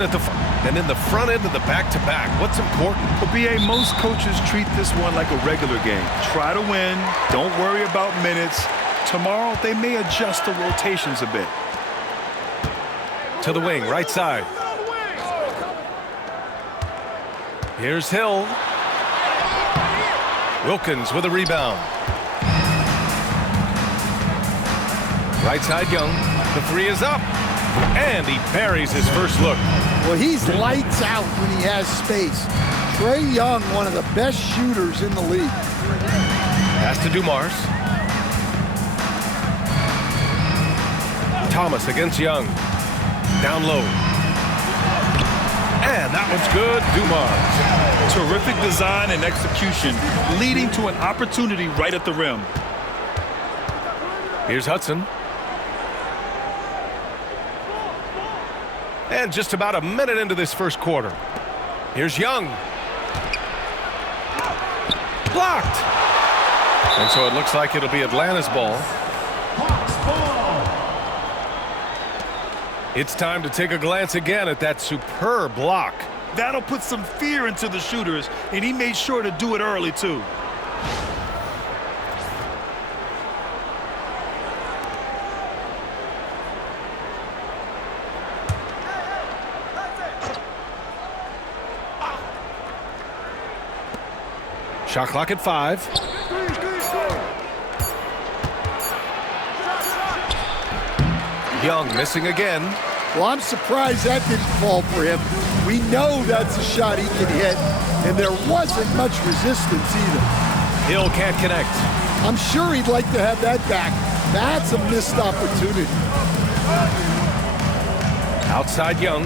And in the front end of the back-to-back, what's important? For BA, most coaches treat this one like a regular game. Try to win. Don't worry about minutes. Tomorrow, they may adjust the rotations a bit. To the wing, right side. Here's Hill. Wilkins with a rebound. Right side, Young. The three is up. And he buries his first look. Well, he's lights out when he has space. Trae Young, one of the best shooters in the league. Pass to Dumars. Thomas against Young. Down low. And that one's good. Dumars. Terrific design and execution, leading to an opportunity right at the rim. Here's Hudson. And just about a minute into this first quarter. Here's Young. Blocked. And so it looks like it'll be Atlanta's ball. It's time to take a glance again at that superb block. That'll put some fear into the shooters, and he made sure to do it early, too. Shot clock at 5. Young missing again. Well, I'm surprised that didn't fall for him. We know that's a shot he can hit, and there wasn't much resistance either. Hill can't connect. I'm sure he'd like to have that back. That's a missed opportunity. Outside Young.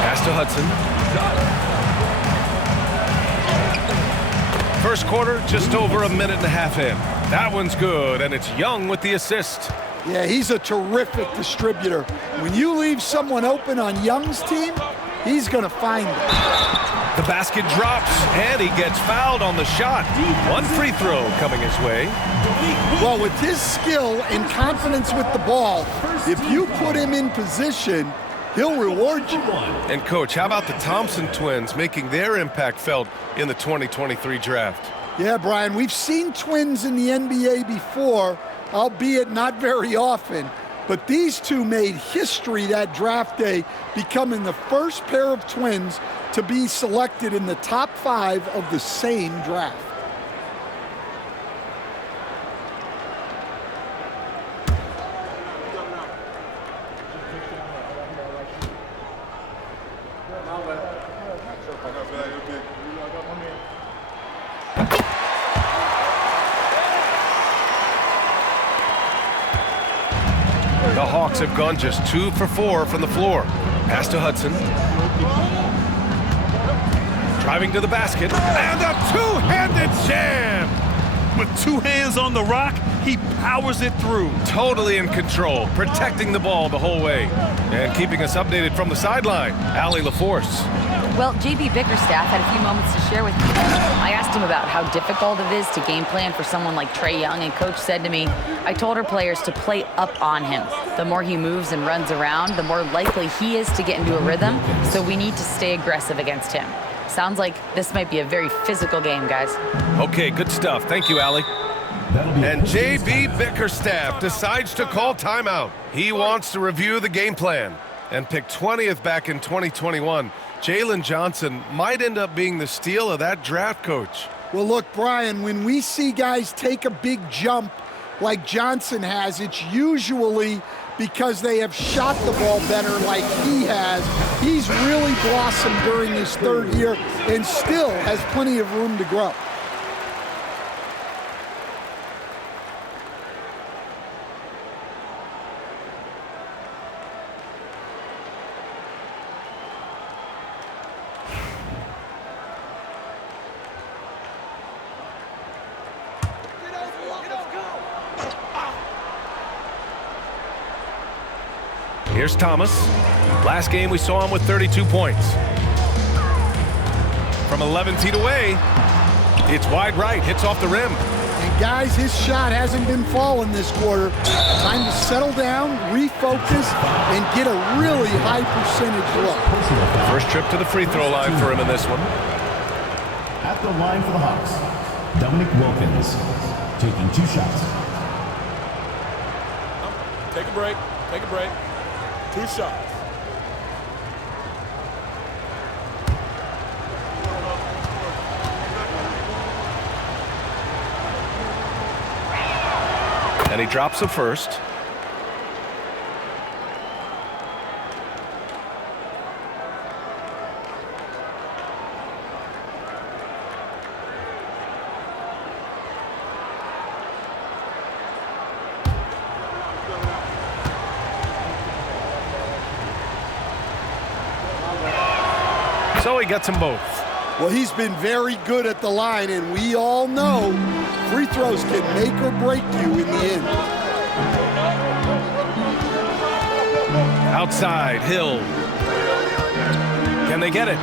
Pass to Hudson. First quarter, just over a minute and a half in. That one's good, and it's Young with the assist. Yeah, he's a terrific distributor. When you leave someone open on Young's team, he's going to find them. The basket drops, and he gets fouled on the shot. One free throw coming his way. Well, with his skill and confidence with the ball, if you put him in position, he'll reward you. And, Coach, how about the Thompson twins making their impact felt in the 2023 draft? Yeah, Brian, we've seen twins in the NBA before, albeit not very often. But these two made history that draft day, becoming the first pair of twins to be selected in the top 5 of the same draft. The Hawks have gone just 2 for 4 from the floor. Pass to Hudson. Driving to the basket. And a two-handed jam! With 2 hands on the rock, he powers it through. Totally in control, protecting the ball the whole way. And keeping us updated from the sideline, Allie LaForce. Well, JB Bickerstaff had a few moments to share with me. I asked him about how difficult it is to game plan for someone like Trae Young, and Coach said to me, I told our players to play up on him. The more he moves and runs around, the more likely he is to get into a rhythm, so we need to stay aggressive against him. Sounds like this might be a very physical game, guys. Okay, good stuff. Thank you, Allie. And JB Bickerstaff decides to call timeout. He wants to review the game plan and pick 20th back in 2021. Jalen Johnson might end up being the steal of that draft, Coach. Well, look, Brian, when we see guys take a big jump like Johnson has, it's usually because they have shot the ball better like he has. He's really blossomed during his 3rd year and still has plenty of room to grow. Here's Thomas. Last game we saw him with 32 points. From 11 feet away, it's wide right, hits off the rim. And guys, his shot hasn't been falling this quarter. Time to settle down, refocus, and get a really high percentage look. First trip to the free throw line for him in this one. At the line for the Hawks, Dominic Wilkins, taking 2 shots. Take a break. Take a break. 2 shots. And he drops the first. So he gets them both. Well, he's been very good at the line, and we all know free throws can make or break you in the end. Outside, Hill. Can they get it?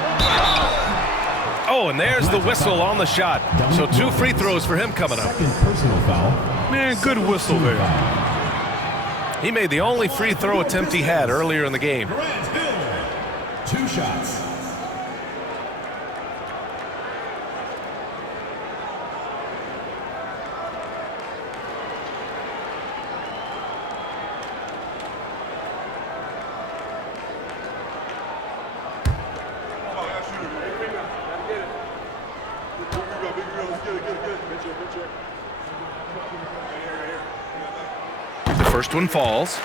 Oh, and there's the whistle on the shot. So 2 free throws for him coming up. Second personal foul. Man, good whistle there. He made the only free throw attempt he had earlier in the game. 2 shots. The first one falls.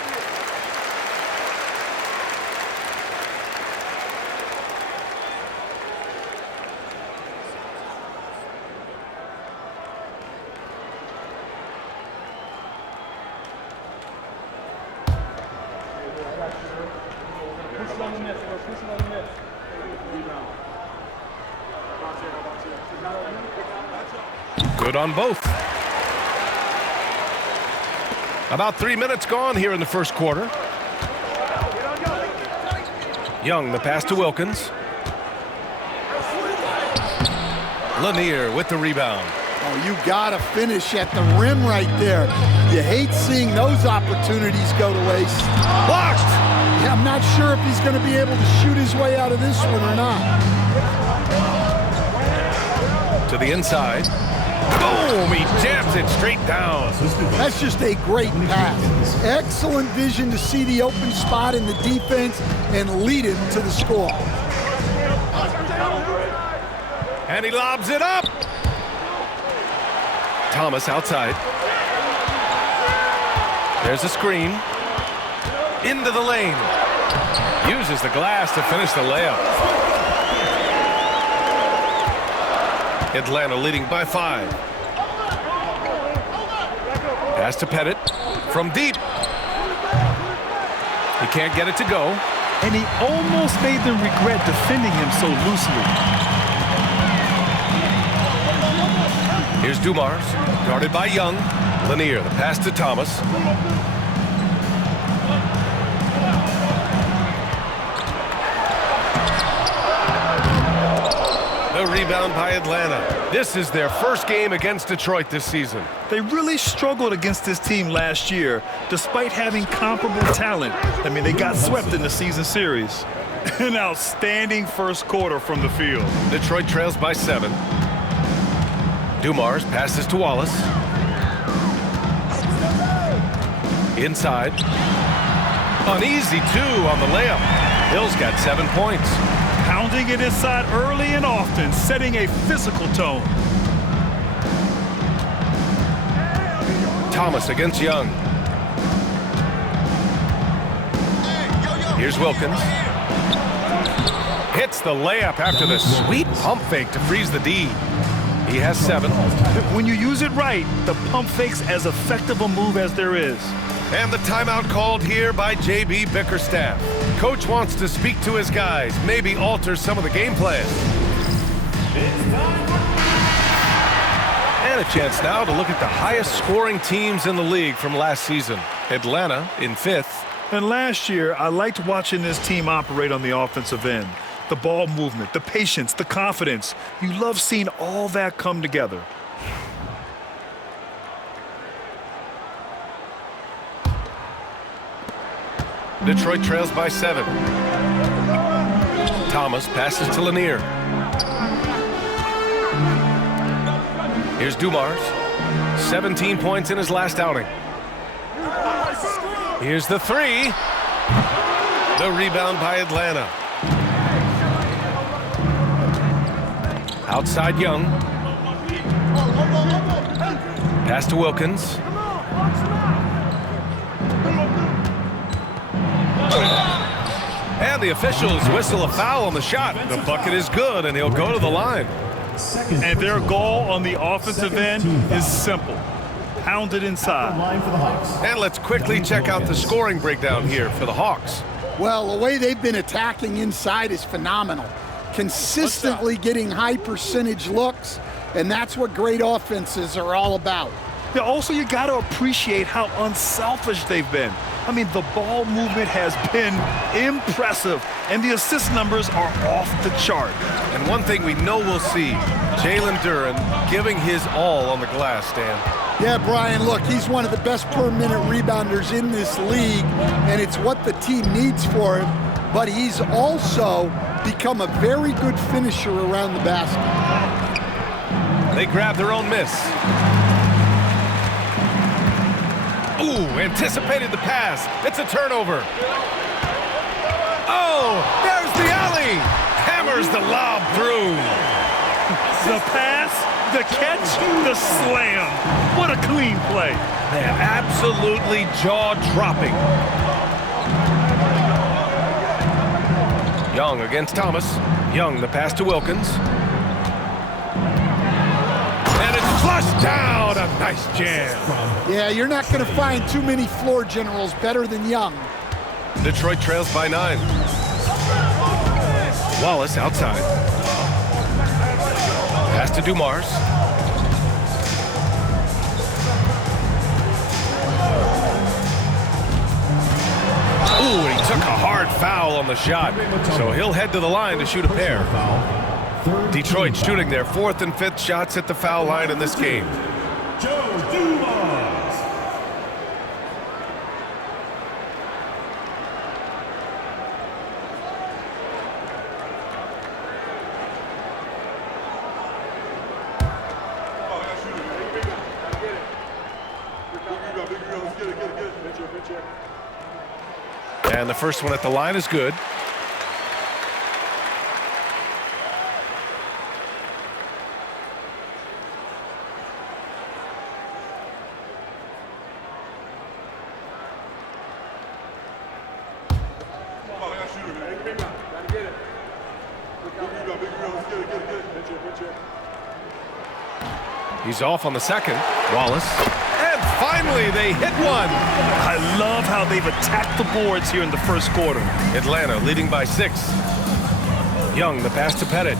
Good on both. About 3 minutes gone here in the first quarter. Young, the pass to Wilkins. Lanier with the rebound. Oh, you gotta finish at the rim right there. You hate seeing those opportunities go to waste. Blocked! Yeah, I'm not sure if he's gonna be able to shoot his way out of this one or not. To the inside. Boom! He jams it straight down. That's just a great pass. Excellent vision to see the open spot in the defense and lead him to the score. And he lobs it up. Thomas outside. There's a screen. Into the lane. Uses the glass to finish the layup. Atlanta leading by 5. Pass to Pettit from deep. He can't get it to go. And he almost made them regret defending him so loosely. Here's Dumars, guarded by Young. Lanier, the pass to Thomas. The rebound by Atlanta. This is their first game against Detroit this season. They really struggled against this team last year, despite having comparable talent. I mean, they got swept in the season series. An outstanding first quarter from the field. Detroit trails by 7. Dumars passes to Wallace. Inside. An easy 2 on the layup. Hill's got 7 points. Pounding it inside early and often, setting a physical tone. Thomas against Young. Here's Wilkins. Hits the layup after the sweet pump fake to freeze the D. He has 7. When you use it right, the pump fake's as effective a move as there is. And the timeout called here by J.B. Bickerstaff. Coach wants to speak to his guys, maybe alter some of the game plan. And a chance now to look at the highest scoring teams in the league from last season. Atlanta in 5th. And last year, I liked watching this team operate on the offensive end. The ball movement, the patience, the confidence. You love seeing all that come together. Detroit trails by 7. Thomas passes to Lanier. Here's Dumars. 17 points in his last outing. Here's the 3. The rebound by Atlanta. Outside Young. Pass to Wilkins. And the officials whistle a foul on the shot. The bucket is good, and he'll go to the line. And their goal on the offensive end is simple. Pound it inside. And let's quickly check out the scoring breakdown here for the Hawks. Well, the way they've been attacking inside is phenomenal. Consistently getting high percentage looks, and that's what great offenses are all about. Yeah, also, you got to appreciate how unselfish they've been. I mean, the ball movement has been impressive, and the assist numbers are off the chart. And one thing we know we'll see, Jalen Duren giving his all on the glass, Stan. Yeah, Brian, look, he's one of the best per-minute rebounders in this league, and it's what the team needs for him, but he's also become a very good finisher around the basket. They grab their own miss. Ooh, anticipated the pass. It's a turnover. Oh, there's the alley. Hammers the lob through. The pass, the catch, the slam. What a clean play. Man, absolutely jaw-dropping. Young against Thomas. Young, the pass to Wilkins. And it's flushed down. A nice jam. Yeah, you're not going to find too many floor generals better than Young. Detroit trails by 9. Wallace outside. Pass to Dumars. Ooh, he took a hard foul on the shot. So he'll head to the line to shoot a pair. Detroit shooting their 4th and 5th shots at the foul line in this game. And the first one at the line is good. He's off on the second. Wallace. And finally, they hit one. I love how they've attacked the boards here in the first quarter. Atlanta leading by 6. Young, the pass to Pettit.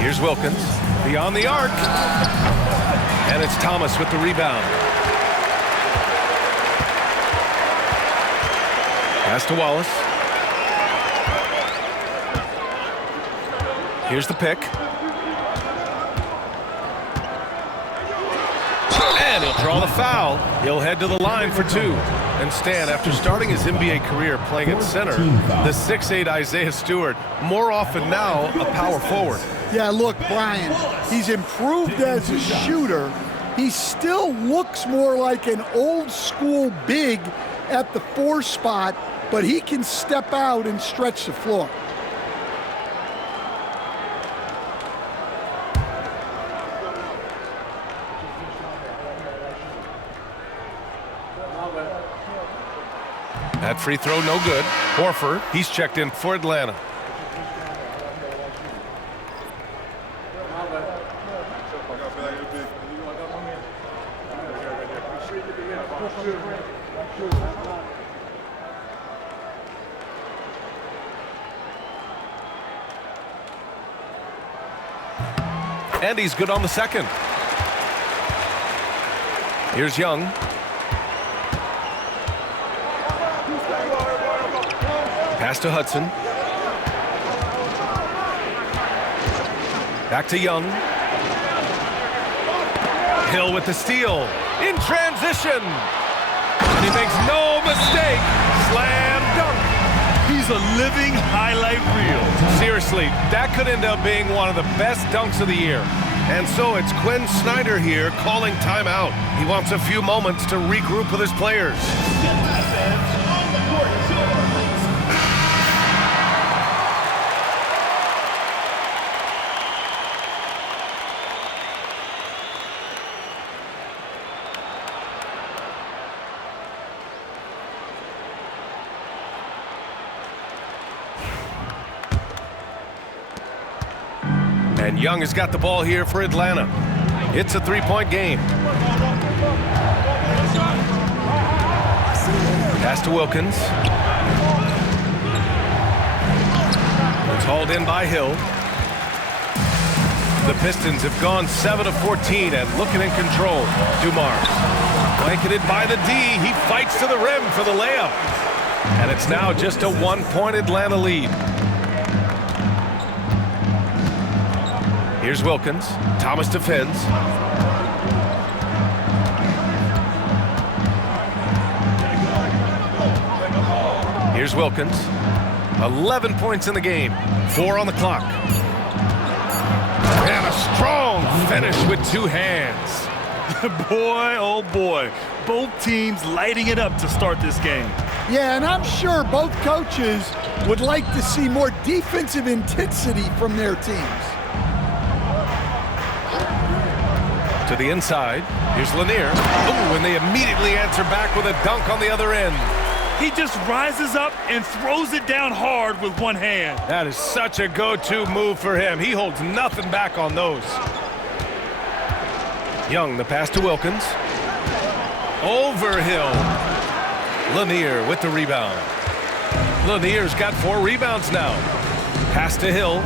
Here's Wilkins. Beyond the arc. And it's Thomas with the rebound. Pass to Wallace. Here's the pick. And he'll draw the foul. He'll head to the line for 2. And Stan, after starting his NBA career playing at center, the 6'8" Isaiah Stewart, more often now a power forward. Yeah, look, Brian, he's improved as a shooter. He still looks more like an old school big at the 4 spot, but he can step out and stretch the floor. That free throw no good. Horford, he's checked in for Atlanta. And he's good on the second. Here's Young. Pass to Hudson. Back to Young. Hill with the steal. In transition. And he makes no mistake. Slam dunk. He's a living highlight reel. Seriously, that could end up being one of the best dunks of the year. And so it's Quinn Snyder here calling timeout. He wants a few moments to regroup with his players. And Young has got the ball here for Atlanta. It's a three-point game. Pass to Wilkins. It's hauled in by Hill. The Pistons have gone 7 of 14 and looking in control. Dumars blanketed by the D. He fights to the rim for the layup. And it's now just a one-point Atlanta lead. Here's Wilkins. Thomas defends. Here's Wilkins. 11 points in the game. 4 on the clock. And a strong finish with two hands. Boy, oh boy. Both teams lighting it up to start this game. Yeah, and I'm sure both coaches would like to see more defensive intensity from their teams. To the inside. Here's Lanier. Ooh, and they immediately answer back with a dunk on the other end. He just rises up and throws it down hard with one hand. That is such a go-to move for him. He holds nothing back on those. Young, the pass to Wilkins. Over Hill. Lanier with the rebound. Lanier's got 4 rebounds now. Pass to Hill.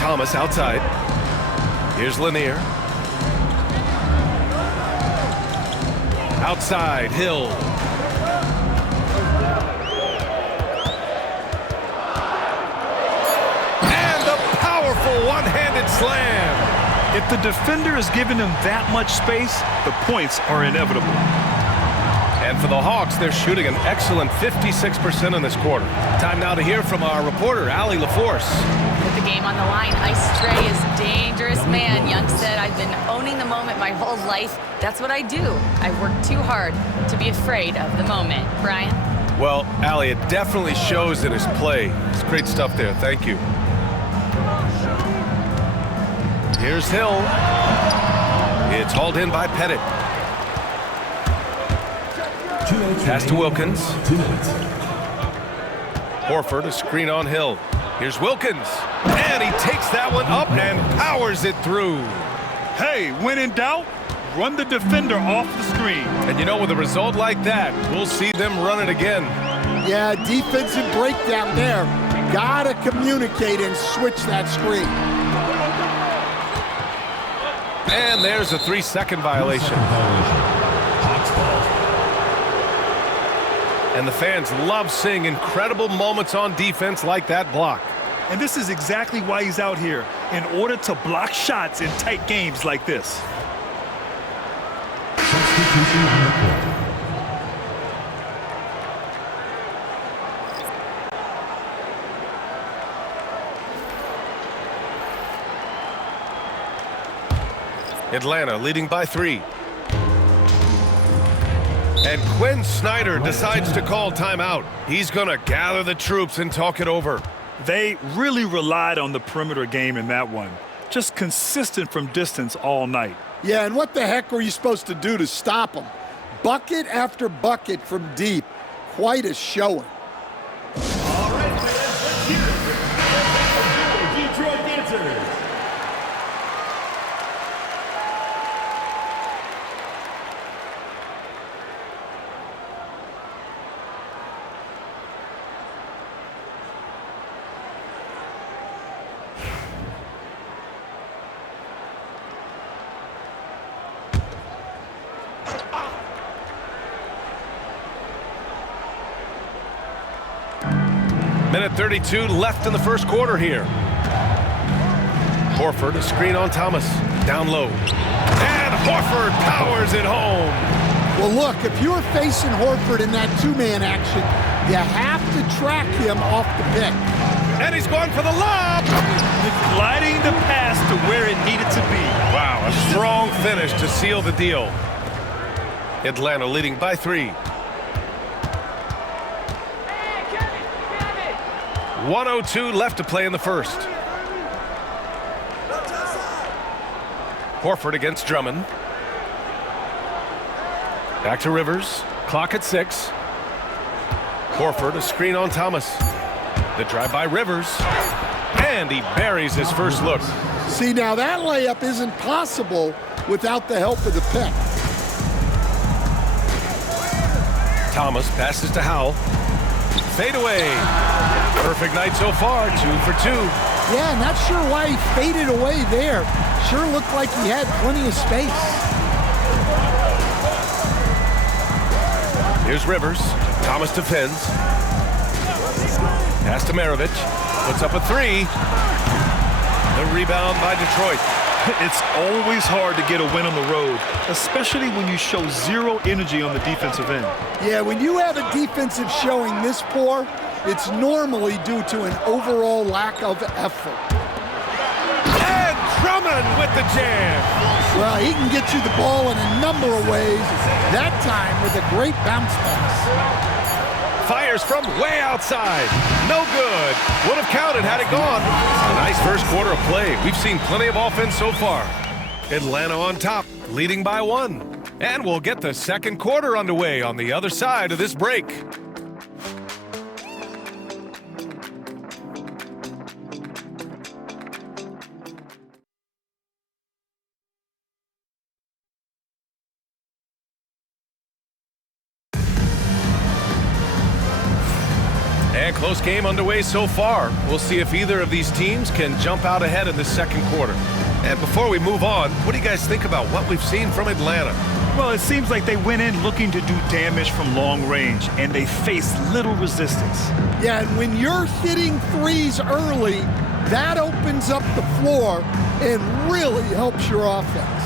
Thomas outside. Here's Lanier. Outside, Hill. And the powerful one-handed slam. If the defender is giving him that much space, the points are inevitable. And for the Hawks, they're shooting an excellent 56% in this quarter. Time now to hear from our reporter, Allie LaForce. With the game on the line, Ice Trey is a dangerous man. Young said, I've been owning the moment my whole life. That's what I do. I work too hard to be afraid of the moment. Brian? Well, Allie, it definitely shows in his play. It's great stuff there. Thank you. Here's Hill. It's hauled in by Pettit. Pass to Wilkins. Horford, a screen on Hill. Here's Wilkins. And he takes that one up and powers it through. Hey, when in doubt, run the defender off the screen. And you know, with a result like that, we'll see them run it again. Yeah, defensive breakdown there. Gotta communicate and switch that screen. And there's a 3-second violation. And the fans love seeing incredible moments on defense like that block. And this is exactly why he's out here, in order to block shots in tight games like this. Atlanta leading by 3. And Quinn Snyder decides to call timeout. He's going to gather the troops and talk it over. They really relied on the perimeter game in that one. Just consistent from distance all night. Yeah, and what the heck were you supposed to do to stop them? Bucket after bucket from deep. Quite a showing. All right, fans, let's hear it for the Detroit Dancers. Minute 32 left in the first quarter here. Horford, a screen on Thomas. Down low. And Horford powers it home. Well, look, if you're facing Horford in that two-man action, you have to track him off the pick. And he's going for the lob. Gliding the pass to where it needed to be. Wow, a strong finish to seal the deal. Atlanta leading by 3. 1:02 left to play in the first. Horford against Drummond. Back to Rivers. Clock at 6. Horford, a screen on Thomas. The drive by Rivers. And he buries his first look. See, now that layup isn't possible without the help of the pick. Thomas passes to Howell. Fade away. Perfect night so far, 2 for 2. Yeah, not sure why he faded away there. Sure looked like he had plenty of space. Here's Rivers. Thomas defends. Pass to Maravich. Puts up a 3. The rebound by Detroit. It's always hard to get a win on the road, especially when you show zero energy on the defensive end. Yeah, when you have a defensive showing this poor, it's normally due to an overall lack of effort. And Drummond with the jam. Well, he can get you the ball in a number of ways, that time with a great bounce pass. Fires from way outside. No good. Would have counted had it gone. A nice first quarter of play. We've seen plenty of offense so far. Atlanta on top, leading by 1. And we'll get the second quarter underway on the other side of this break. And close game underway so far. We'll see if either of these teams can jump out ahead in the second quarter. And before we move on, what do you guys think about what we've seen from Atlanta? Well, it seems like they went in looking to do damage from long range, and they faced little resistance. Yeah, and when you're hitting threes early, that opens up the floor and really helps your offense.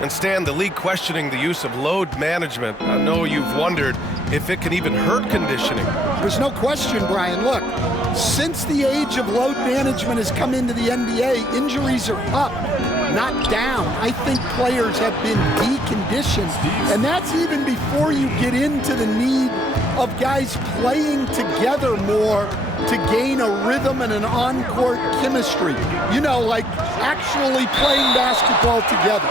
And Stan, the league questioning the use of load management. I know you've wondered if it can even hurt conditioning. There's no question, Brian. Look, since the age of load management has come into the NBA, injuries are up, not down. I think players have been deconditioned, and that's even before you get into the need of guys playing together more to gain a rhythm and an on-court chemistry. You know, like actually playing basketball together.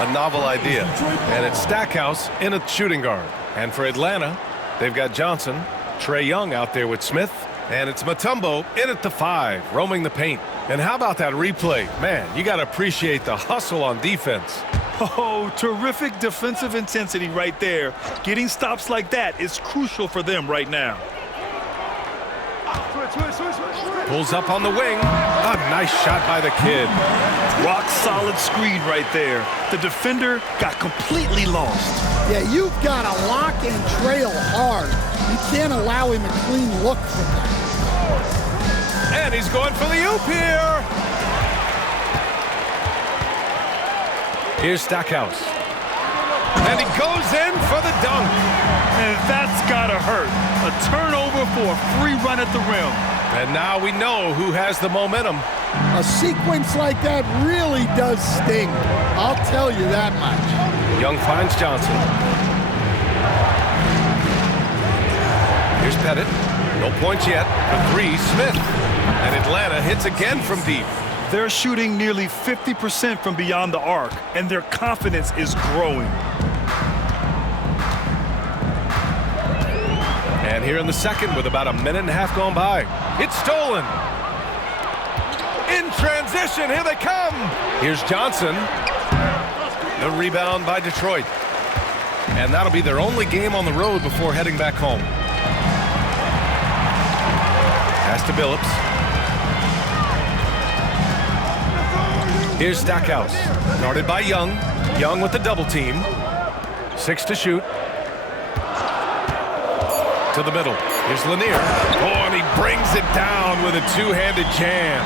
A novel idea. And it's Stackhouse in a shooting guard. And for Atlanta, they've got Johnson, Trae Young out there with Smith, and it's Mutombo in at the 5, roaming the paint. And how about that replay? Man, you got to appreciate the hustle on defense. Oh, terrific defensive intensity right there. Getting stops like that is crucial for them right now. Pulls up on the wing. A nice shot by the kid. Rock solid screen right there. The defender got completely lost. Yeah, you've got to lock and trail hard. You can't allow him a clean look from that. And he's going for the oop here. Here's Stackhouse. And he goes in for the dunk. And that's gotta hurt. A turnover for a free run at the rim. And now we know who has the momentum. A sequence like that really does sting. I'll tell you that much. Young finds Johnson. Here's Pettit. No points yet. For 3, Smith. And Atlanta hits again from deep. They're shooting nearly 50% from beyond the arc, and their confidence is growing. And here in the second, with about a minute and a half gone by, it's stolen. In transition, here they come. Here's Johnson. The rebound by Detroit. And that'll be their only game on the road before heading back home. Pass to Billups. Here's Stackhouse. Guarded by Young. Young with the double team. 6 to shoot. To the middle. Here's Lanier. Oh, and he brings it down with a two-handed jam.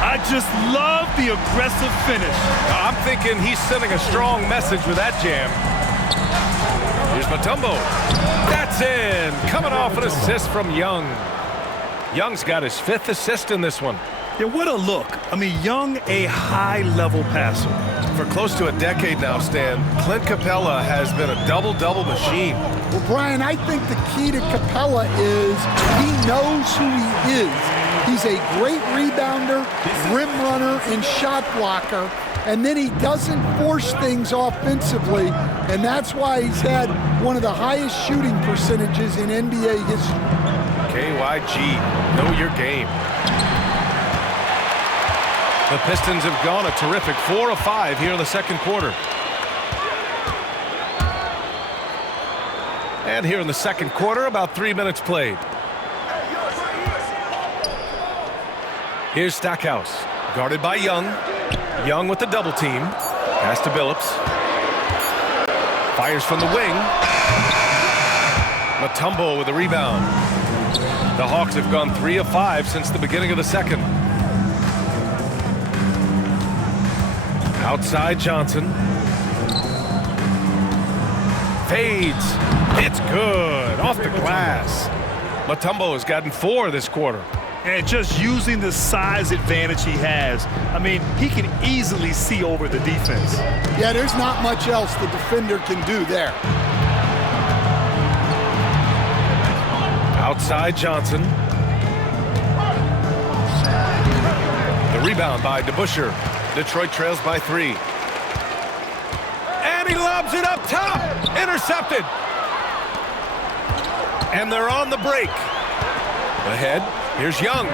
I just love the aggressive finish. I'm thinking he's sending a strong message with that jam. Here's Mutombo. That's in. Coming off an assist from Young. Young's got his 5th assist in this one. Yeah, what a look. I mean, Young, a high-level passer. For close to a decade now, Stan, Clint Capella has been a double-double machine. Well, Brian, I think the key to Capella is he knows who he is. He's a great rebounder, rim runner, and shot blocker, and then he doesn't force things offensively, and that's why he's had one of the highest shooting percentages in NBA history. KYG, know your game. The Pistons have gone a terrific 4 of 5 here in the second quarter. And here in the second quarter, about 3 minutes played. Here's Stackhouse, guarded by Young. Young with the double team. Pass to Billups. Fires from the wing. Mutombo with the rebound. The Hawks have gone 3 of 5 since the beginning of the second. Outside Johnson. Fades. It's good. Off the glass. Mutombo has gotten 4 this quarter. And just using the size advantage he has, I mean, he can easily see over the defense. Yeah, there's not much else the defender can do there. Outside Johnson. The rebound by DeBusschere. Detroit trails by 3. And he lobs it up top. Intercepted. And they're on the break. Ahead. Here's Young.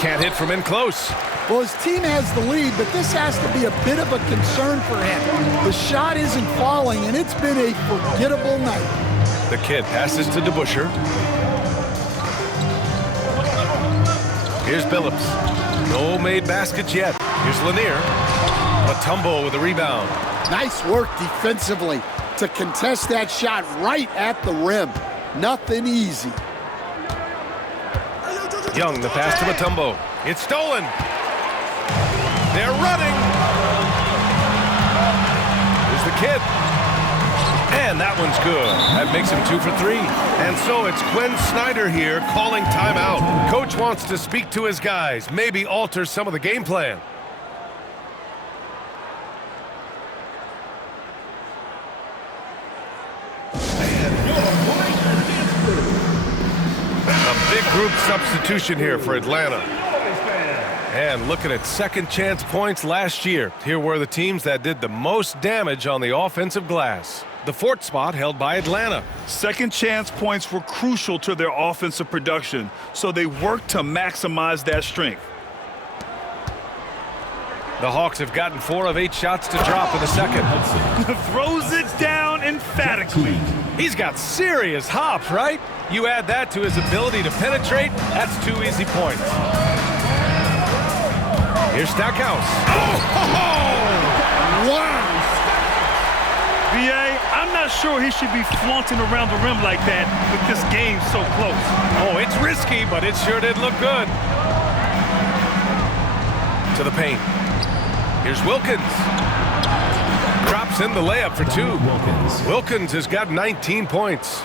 Can't hit from in close. Well, his team has the lead, but this has to be a bit of a concern for him. The shot isn't falling, and it's been a forgettable night. The kid passes to DeBusschere. Here's Billups. No made baskets yet. Here's Lanier. Mutombo with the rebound. Nice work defensively to contest that shot right at the rim. Nothing easy. Young, the pass to Mutombo. It's stolen. They're running. Here's the kid. And that one's good. That makes him 2 for 3. And so it's Quinn Snyder here calling timeout. Coach wants to speak to his guys, maybe alter some of the game plan. A big group substitution here for Atlanta. And looking at second chance points last year, here were the teams that did the most damage on the offensive glass. The 4th spot held by Atlanta. Second chance points were crucial to their offensive production, so they worked to maximize that strength. The Hawks have gotten 4 of 8 shots to drop in the second. Throws it down emphatically. He's got serious hops, right? You add that to his ability to penetrate, that's 2 easy points. Here's Stackhouse. Oh! Wow! B.A., I'm not sure he should be flaunting around the rim like that with this game so close. Oh, it's risky, but it sure did look good. To the paint. Here's Wilkins. Drops in the layup for 2. Wilkins has got 19 points.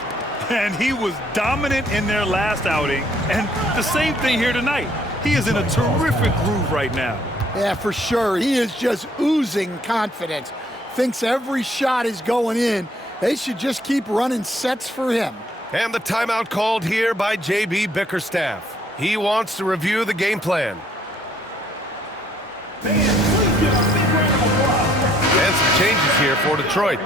And he was dominant in their last outing. And the same thing here tonight. He is in a terrific groove right now. Yeah, for sure. He is just oozing confidence. Thinks every shot is going in. They should just keep running sets for him. And the timeout called here by J.B. Bickerstaff. He wants to review the game plan. And some changes here for Detroit.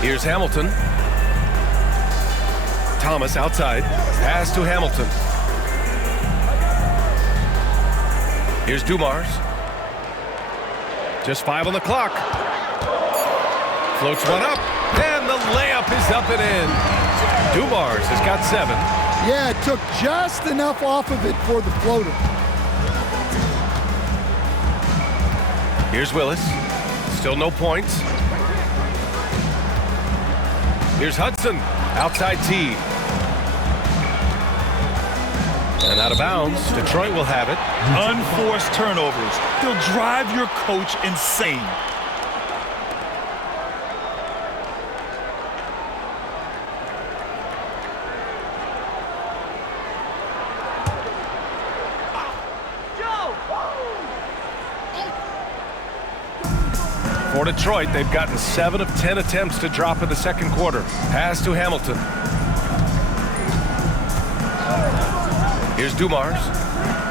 Here's Hamilton. Thomas outside. Pass to Hamilton. Here's Dumars. Just 5 on the clock. Floats one up. And the layup is up and in. Dumars has got 7. Yeah, it took just enough off of it for the floater. Here's Willis. Still no points. Here's Hudson. Outside T. And out of bounds. Detroit will have it. Unforced turnovers. They'll drive your coach insane. For Detroit, they've gotten 7 of 10 attempts to drop in the second quarter. Pass to Hamilton. Here's Dumars.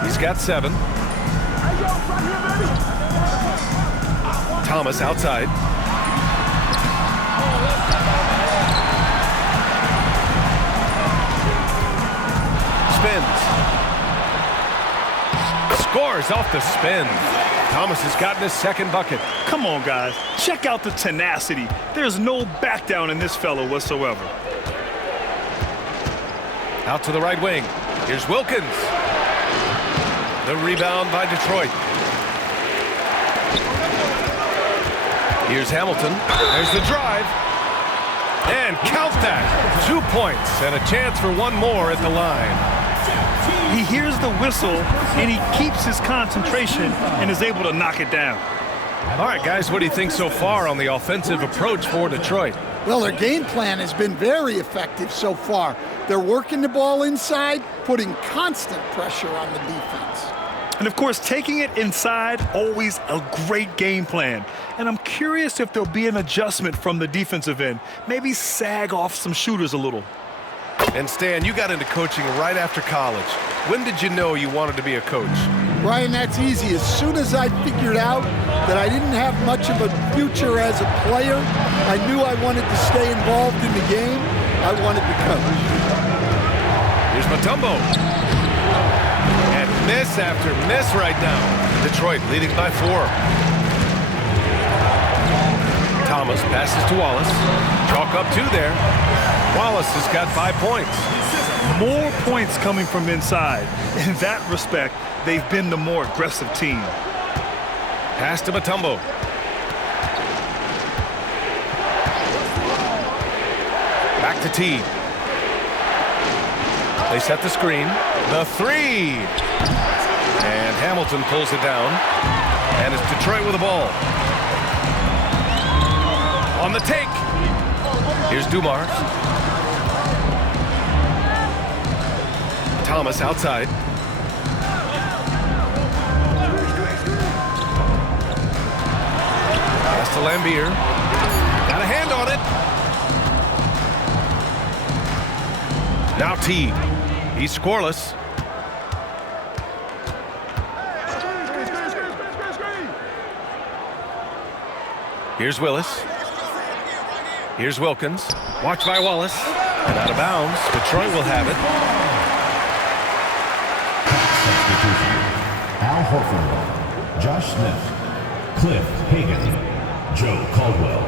He's got 7. Thomas outside. Spins. Scores off the spin. Thomas has gotten his second bucket. Come on, guys. Check out the tenacity. There's no back down in this fellow whatsoever. Out to the right wing. Here's Wilkins. The rebound by Detroit. Here's Hamilton. There's the drive. And count that. 2 points and a chance for one more at the line. He hears the whistle, and he keeps his concentration and is able to knock it down. All right, guys, what do you think so far on the offensive approach for Detroit? Well, their game plan has been very effective so far. They're working the ball inside, putting constant pressure on the defense. And, of course, taking it inside, always a great game plan. And I'm curious if there'll be an adjustment from the defensive end. Maybe sag off some shooters a little. And Stan, you got into coaching right after college. When did you know you wanted to be a coach? Brian, that's easy. As soon as I figured out that I didn't have much of a future as a player, I knew I wanted to stay involved in the game. I wanted to coach. Here's Mutombo. And miss after miss right now. Detroit leading by 4. Thomas passes to Wallace. Chalk up 2 there. Wallace has got 5 points. More points coming from inside. In that respect, they've been the more aggressive team. Pass to Mutombo. Back to T. They set the screen. The 3. And Hamilton pulls it down. And it's Detroit with the ball. On the take. Here's Dumars. Thomas outside. Pass to Lambier. Got a hand on it. Now T. He's scoreless. Here's Willis. Here's Wilkins. Watched by Wallace. And out of bounds. Detroit will have it. Al Horford, Josh Smith, Cliff Hagan, Joe Caldwell.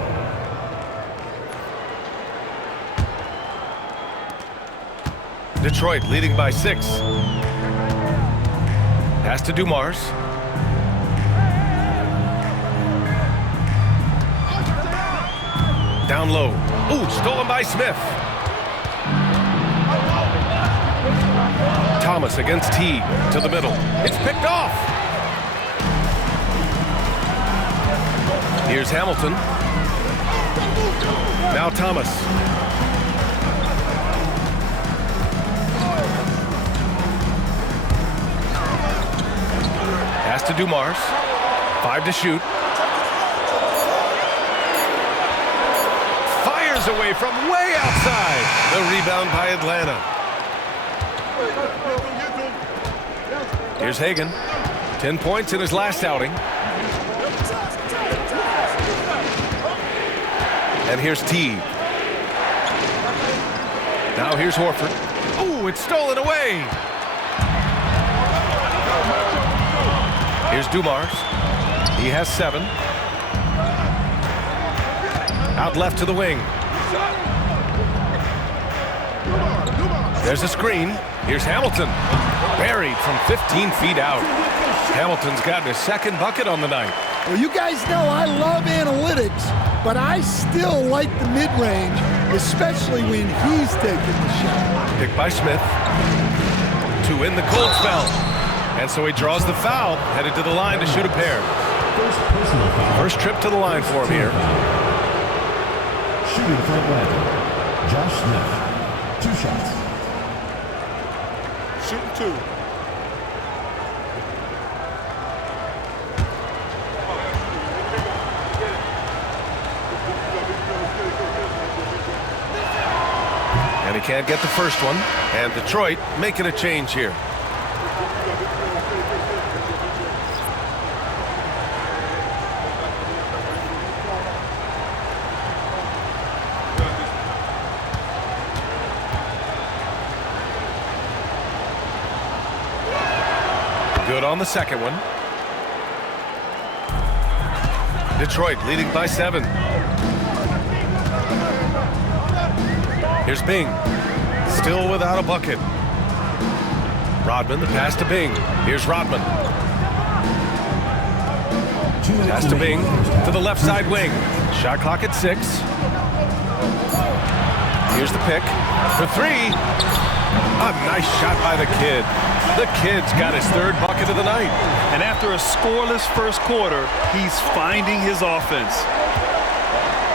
Detroit leading by 6. Pass to Dumars. Down low. Ooh, stolen by Smith. Thomas against T to the middle. It's picked off. Here's Hamilton. Now Thomas. Pass to Dumars. 5 to shoot. Fires away from way outside. The rebound by Atlanta. Here's Hagan. 10 points in his last outing. And here's T. Now here's Horford. Ooh, it's stolen away. Here's Dumars. He has 7. Out left to the wing. There's a screen. Here's Hamilton. Buried from 15 feet out. Hamilton's gotten his second bucket on the night. Well, you guys know I love analytics, but I still like the mid-range, especially when he's taking the shot. Picked by Smith. To win the cold spell. And so he draws the foul, headed to the line to shoot a pair. First trip to the line for him here. Shooting for Atlanta, Josh Smith. 2 shots. Shooting 2. And he can't get the first one. And Detroit making a change here. Good on the second one. Detroit leading by 7. Here's Bing. Still without a bucket. Rodman, the pass to Bing. Here's Rodman. Pass to Bing to the left side wing. Shot clock at 6. Here's the pick for 3. A nice shot by the kid. The kid's got his 3rd bucket of the night. And after a scoreless first quarter, he's finding his offense.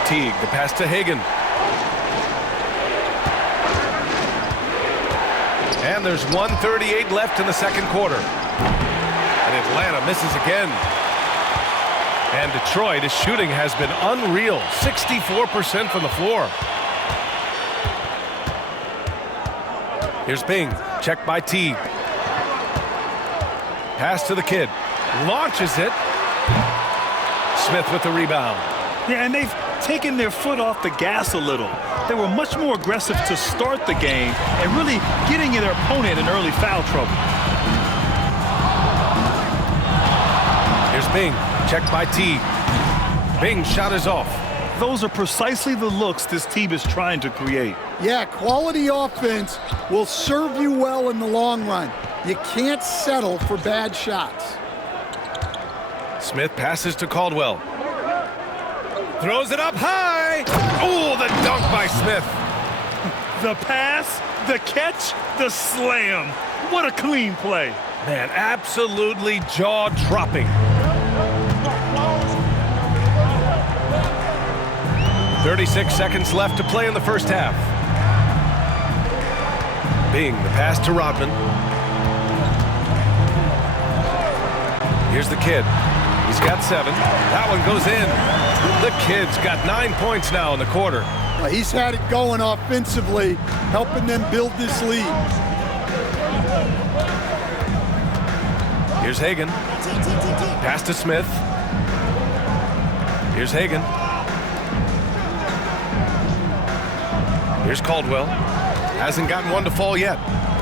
Teague, the pass to Hagan. And there's 1:38 left in the second quarter. And Atlanta misses again. And Detroit, his shooting has been unreal. 64% from the floor. Here's Bing. Checked by Teague. Pass to the kid. Launches it. Smith with the rebound. Yeah, and they've taken their foot off the gas a little. They were much more aggressive to start the game and really getting their opponent in early foul trouble. Here's Bing. Checked by Teague. Bing's shot is off. Those are precisely the looks this team is trying to create. Yeah, quality offense will serve you well in the long run. You can't settle for bad shots. Smith passes to Caldwell. Throws it up high. Oh, the dunk by Smith. The pass, the catch, the slam. What a clean play. Man, absolutely jaw-dropping. 36 seconds left to play in the first half. Bing, the pass to Rodman. Here's the kid. He's got 7. That one goes in. The kid's got 9 points now in the quarter. He's had it going offensively, helping them build this lead. Here's Hagan. Pass to Smith. Here's Hagan. Here's Caldwell. Hasn't gotten one to fall yet.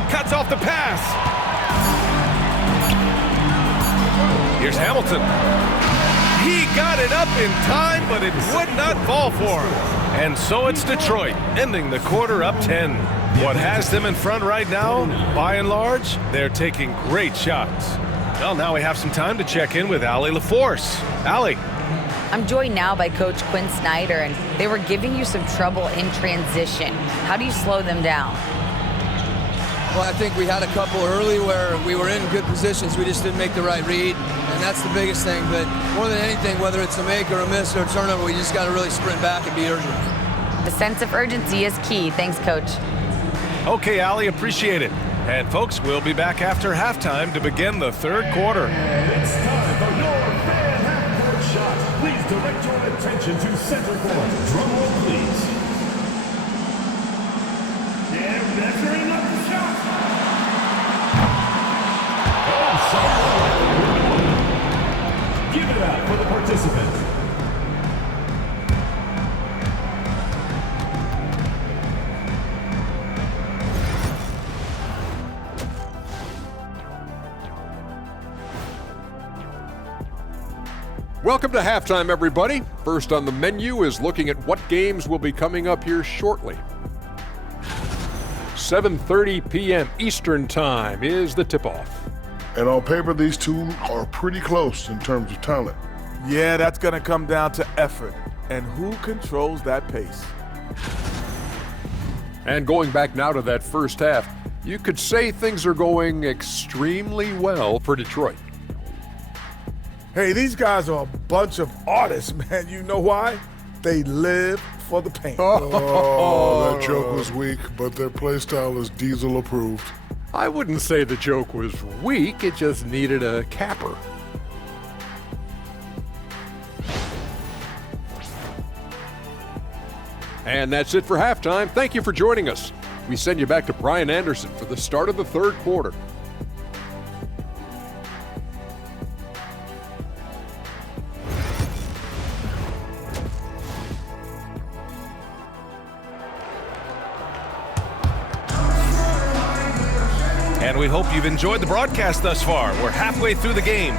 Cuts off the pass. Here's Hamilton. He got it up in time, but it would not fall for him. And so it's Detroit, ending the quarter up 10. What has them in front right now, by and large, they're taking great shots. Well, now we have some time to check in with Allie LaForce. Allie. I'm joined now by Coach Quinn Snyder, and they were giving you some trouble in transition. How do you slow them down? Well, I think we had a couple early where we were in good positions. We just didn't make the right read, and that's the biggest thing. But more than anything, whether it's a make or a miss or a turnover, we just got to really sprint back and be urgent. The sense of urgency is key. Thanks, Coach. Okay, Allie, appreciate it. And folks, we'll be back after halftime to begin the third quarter. It's time for your fan half-court shot. Please direct your attention to center court. Drum roll, please. Yeah, measuring up the shot. Oh, sorry. Give it up for the participant. Welcome to halftime, everybody. First on the menu is looking at what games will be coming up here shortly. 7:30 p.m. Eastern Time is the tip-off. And on paper, these two are pretty close in terms of talent. Yeah, that's going to come down to effort and who controls that pace. And going back now to that first half, you could say things are going extremely well for Detroit. Hey, these guys are a bunch of artists, man. You know why? They live for the paint. Oh, that joke was weak, but their play style is Diesel approved. I wouldn't say the joke was weak, it just needed a capper. And that's it for halftime. Thank you for joining us. We send you back to Brian Anderson for the start of the third quarter. And we hope you've enjoyed the broadcast thus far. We're halfway through the game.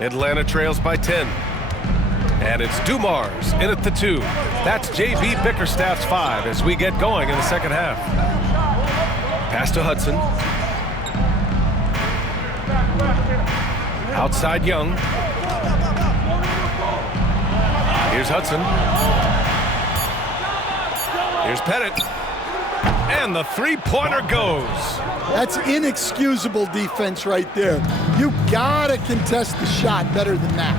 Atlanta trails by 10. And it's Dumars in at the 2. That's J.B. Bickerstaff's 5 as we get going in the second half. Pass to Hudson. Outside Young. Here's Hudson. Here's Pettit. And the three-pointer goes. That's inexcusable defense right there. You gotta contest the shot better than that.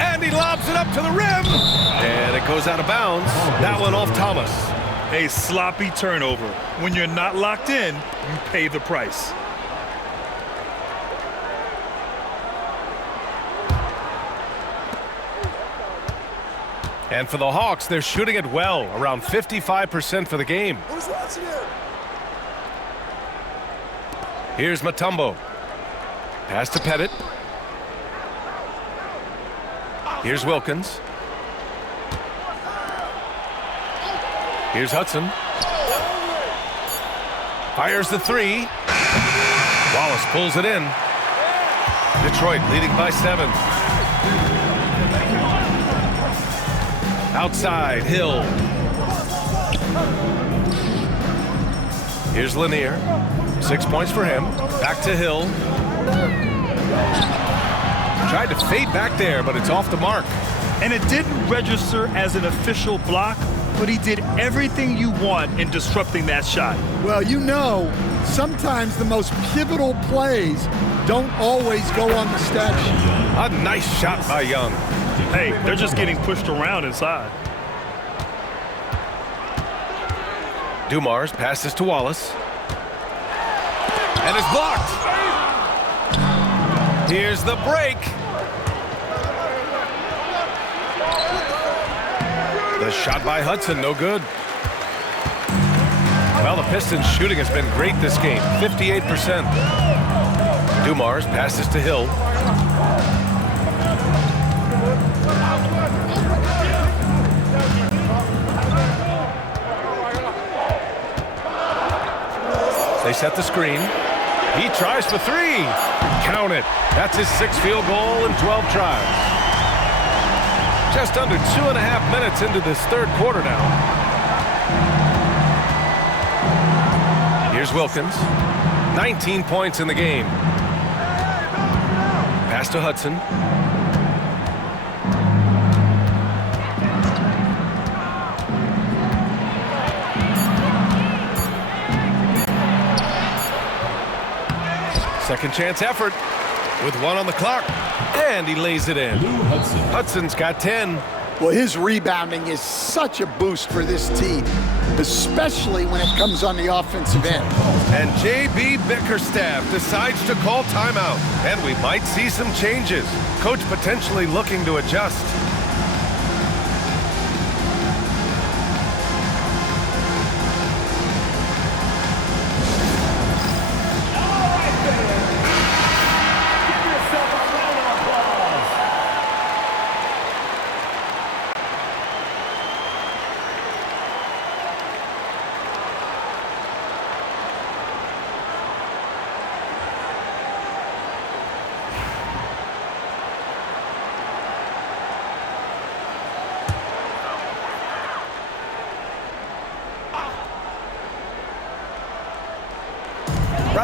And he lobs it up to the rim. And it goes out of bounds. That one off Thomas. A sloppy turnover. When you're not locked in, you pay the price. And for the Hawks, they're shooting it well, around 55% for the game. Who's watching it? Here's Mutombo. Pass to Pettit. Here's Wilkins. Here's Hudson. Fires the 3. Wallace pulls it in. Detroit leading by 7. Outside, Hill. Here's Lanier. 6 points for him. Back to Hill. Tried to fade back there, but it's off the mark. And it didn't register as an official block, but he did everything you want in disrupting that shot. Well, you know, sometimes the most pivotal plays don't always go on the stat sheet. A nice shot by Young. Hey, they're just getting pushed around inside. Dumars passes to Wallace. And it's blocked. Here's the break. The shot by Hudson, no good. Well, the Pistons' shooting has been great this game, 58%. Dumars passes to Hill. They set the screen. He tries for 3. Count it. That's his 6th field goal in 12 tries. Just under 2.5 minutes into this third quarter now. Here's Wilkins. 19 points in the game. Pass to Hudson. Second chance effort with 1 on the clock. And he lays it in. Hudson's got 10. Well, his rebounding is such a boost for this team, especially when it comes on the offensive end. And J.B. Bickerstaff decides to call timeout. And we might see some changes. Coach potentially looking to adjust.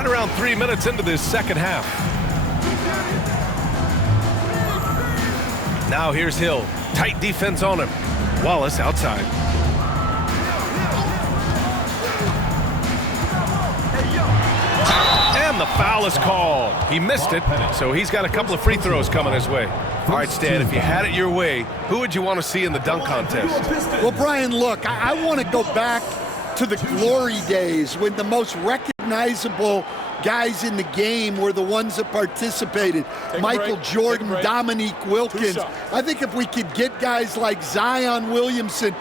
Right around 3 minutes into this second half. Now here's Hill. Tight defense on him. Wallace outside. And the foul is called. He missed it, so he's got a couple of free throws coming his way. All right, Stan, if you had it your way, who would you want to see in the dunk contest? Well, Brian, look, I want to go back to the glory days when the most recognizable guys in the game were the ones that participated. Michael Jordan, Dominique Wilkins. I think if we could get guys like Zion Williamson,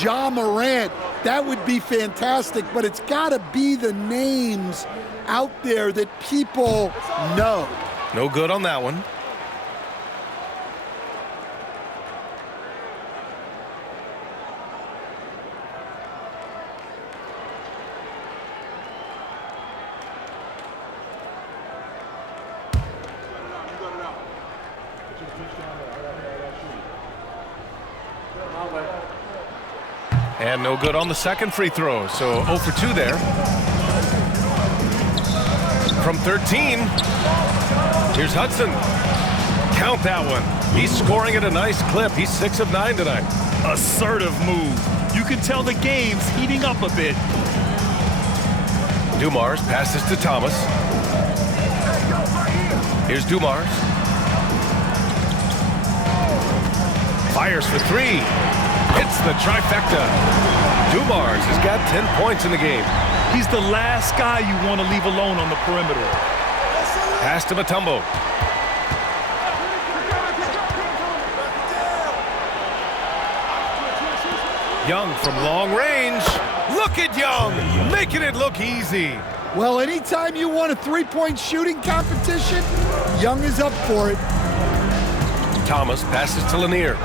Ja Morant, that would be fantastic, but it's got to be the names out there that people know. No good on that one. And no good on the second free throw, so 0 for 2 there. From 13, here's Hudson. Count that one. He's scoring at a nice clip. He's 6 of 9 tonight. Assertive move. You can tell the game's heating up a bit. Dumars passes to Thomas. Here's Dumars. Fires for 3. Hits the trifecta. Dumars has got 10 points in the game. He's the last guy you want to leave alone on the perimeter. Pass to Mutombo. Young from long range. Look at Young, making it look easy. Well, anytime you want a three-point shooting competition, Young is up for it. Thomas passes to Lanier.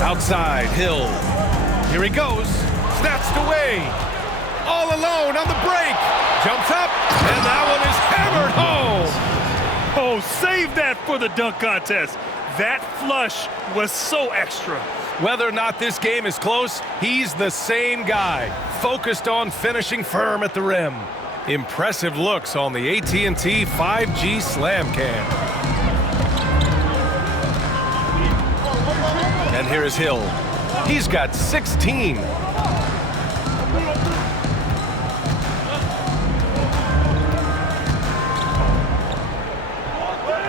Outside, Hill. Here he goes. Snatched away. All alone on the break. Jumps up, and that one is hammered home. Oh, save that for the dunk contest. That flush was so extra. Whether or not this game is close, he's the same guy, focused on finishing firm at the rim. Impressive looks on the AT&T 5G Slam Cam. And here is Hill. He's got 16.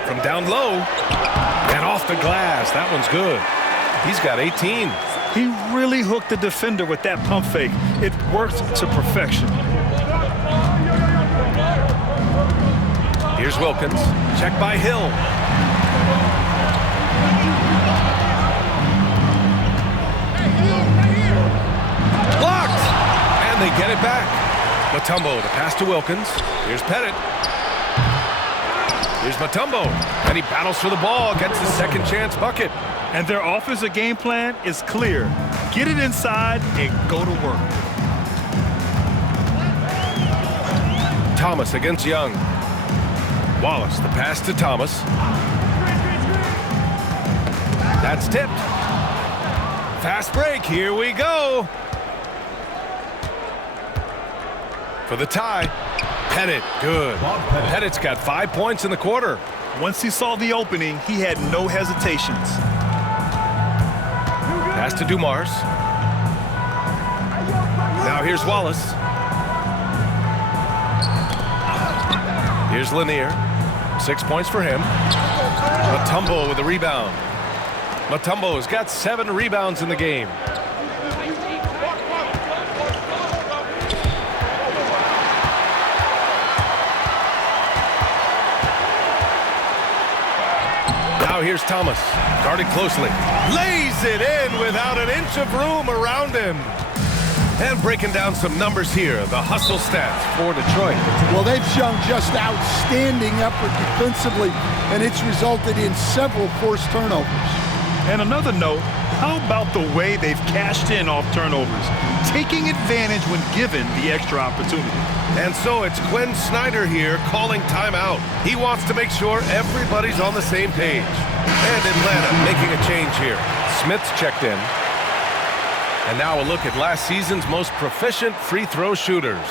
From down low and off the glass. That one's good. He's got 18. He really hooked the defender with that pump fake. It worked to perfection. Here's Wilkins. Check by Hill. Blocked! And they get it back. Mutombo, the pass to Wilkins. Here's Pettit. Here's Mutombo. And he battles for the ball, gets the second chance bucket. And their offensive game plan is clear. Get it inside and go to work. Thomas against Young. Wallace, the pass to Thomas. That's tipped. Fast break, here we go. For the tie, Pettit, good. Pettit's got 5 points in the quarter. Once he saw the opening, he had no hesitations. Pass to Dumars. Now here's Wallace. Here's Lanier. 6 points for him. Mutombo with a rebound. Mutombo's got 7 rebounds in the game. Now here's Thomas, guarded closely. Lays it in without an inch of room around him. And breaking down some numbers here, the hustle stats for Detroit. Well, they've shown just outstanding effort defensively, and it's resulted in several forced turnovers. And another note, how about the way they've cashed in off turnovers, taking advantage when given the extra opportunity. And so it's Quinn Snyder here calling timeout. He wants to make sure everybody's on the same page. And Atlanta making a change here. Smith's checked in. And now a look at last season's most proficient free throw shooters.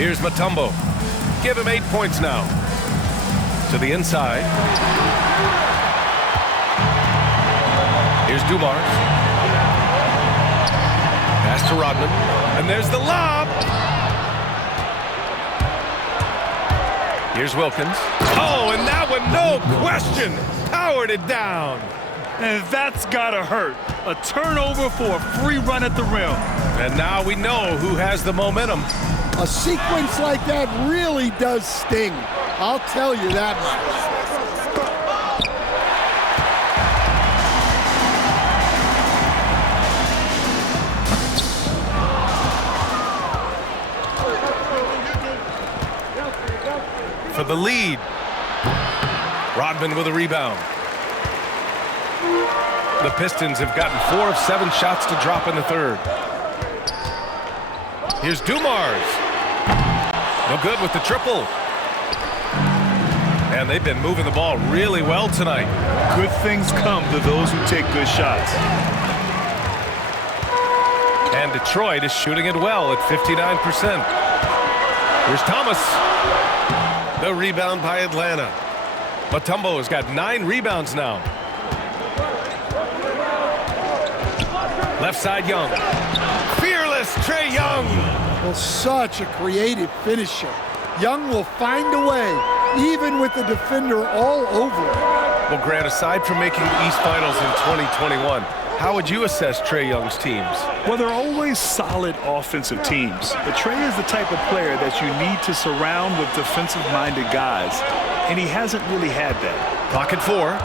Here's Mutombo. Give him 8 points now. To the inside. Here's Dumars. Pass to Rodman. And there's the lob. Here's Wilkins. Oh, and that one, no question, powered it down. And that's gotta hurt. A turnover for a free run at the rim. And now we know who has the momentum. A sequence like that really does sting. I'll tell you that much. For the lead. Rodman with a rebound. The Pistons have gotten 4 of 7 shots to drop in the third. Here's Dumars. No good with the triple. And they've been moving the ball really well tonight. Good things come to those who take good shots. And Detroit is shooting it well at 59%. Here's Thomas. The rebound by Atlanta. Mutombo has got 9 rebounds now. Left side, Young. Fearless Trae Young. Well, such a creative finisher. Young will find a way, even with the defender all over him. Well, Grant, aside from making the East Finals in 2021, how would you assess Trae Young's teams? Well, they're always solid offensive teams. But Trae is the type of player that you need to surround with defensive-minded guys, and he hasn't really had that. Clock at 4.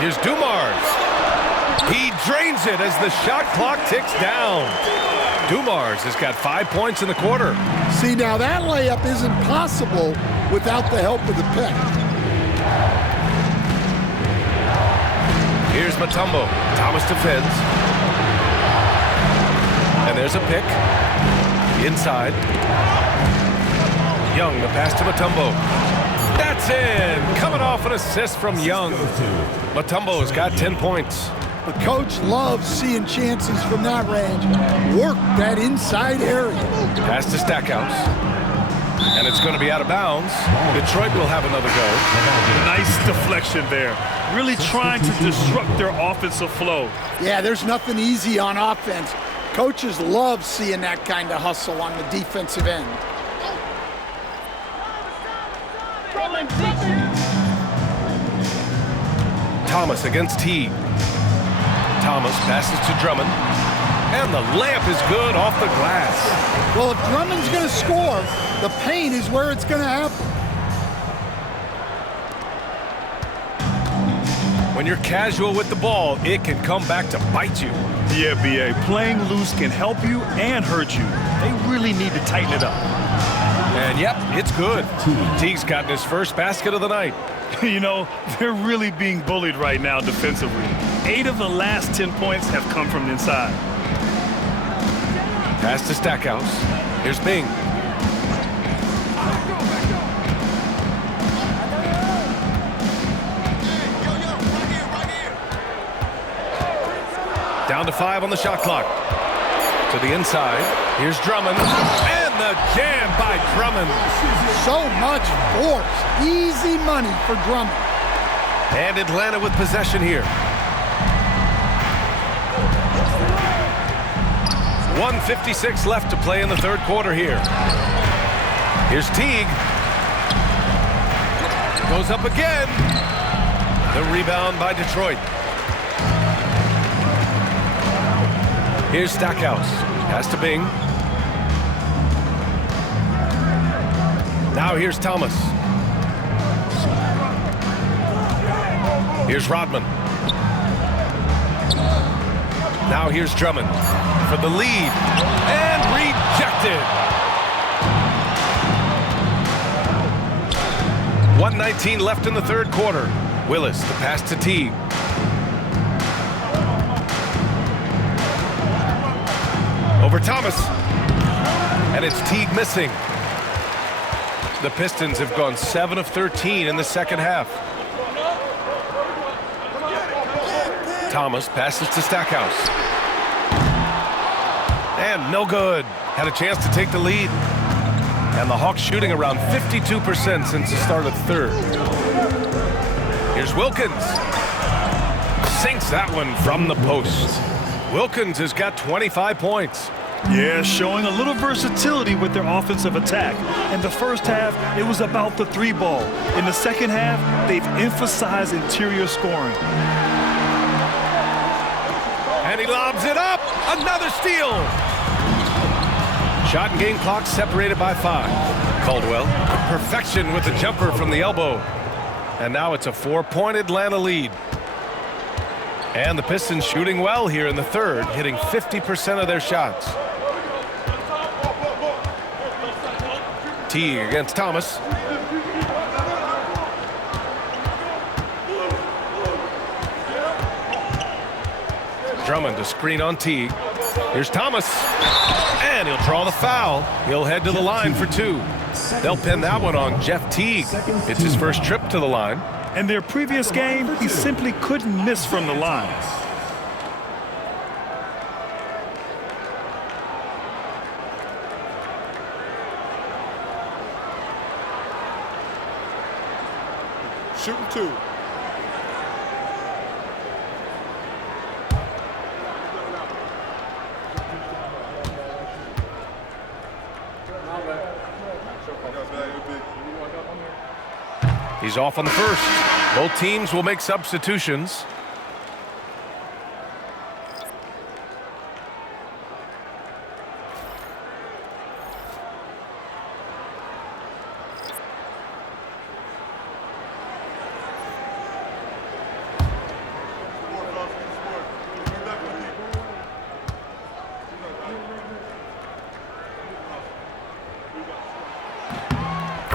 Here's Dumars. He drains it as the shot clock ticks down. Dumars has got 5 points in the quarter. See, now that layup isn't possible without the help of the pick. Here's Mutombo. Thomas defends. And there's a pick. Inside. Young, the pass to Mutombo. That's in. Coming off an assist from Young. Mutombo has got 10 points. The coach loves seeing chances from that range. Work that inside area. Pass to Stackhouse. And it's going to be out of bounds. Detroit will have another go. Nice deflection there. Really trying to disrupt their offensive flow. Yeah, there's nothing easy on offense. Coaches love seeing that kind of hustle on the defensive end. Thomas against Teague. Thomas passes to Drummond. And the layup is good off the glass. Well, if Drummond's going to score, the paint is where it's going to happen. When you're casual with the ball, it can come back to bite you. Yeah, B.A. Playing loose can help you and hurt you. They really need to tighten it up. And yep, it's good. Teague's gotten his first basket of the night. You know, they're really being bullied right now defensively. 8 of the last 10 points have come from inside. Pass to Stackhouse. Here's Bing. Down to 5 on the shot clock. To the inside. Here's Drummond. And the jam by Drummond. So much force. Easy money for Drummond. And Atlanta with possession here. 1:56 left to play in the third quarter here. Here's Teague. Goes up again. The rebound by Detroit. Here's Stackhouse. Pass to Bing. Now here's Thomas. Here's Rodman. Now here's Drummond for the lead. And rejected. 1:19 left in the third quarter. Willis, the pass to Teague. Over Thomas. And it's Teague missing. The Pistons have gone 7 of 13 in the second half. Thomas passes to Stackhouse. And no good. had a chance to take the lead. And the Hawks shooting around 52% since the start of the third. Here's Wilkins. Sinks that one from the post. Wilkins has got 25 points. Yeah, showing a little versatility with their offensive attack. In the first half, it was about the three ball. In the second half, they've emphasized interior scoring. And he lobs it up. Another steal. Shot and game clock separated by 5. Caldwell, perfection with the jumper from the elbow. And now it's a 4-point Atlanta lead. And the Pistons shooting well here in the third, hitting 50% of their shots. Teague against Thomas. Drummond to screen on Teague. Here's Thomas. And he'll draw the foul. He'll head to the line for 2. They'll pin that one on Jeff Teague. It's his first trip to the line. In their previous game, he simply couldn't miss from the line. Shooting 2. He's off on the first. Both teams will make substitutions.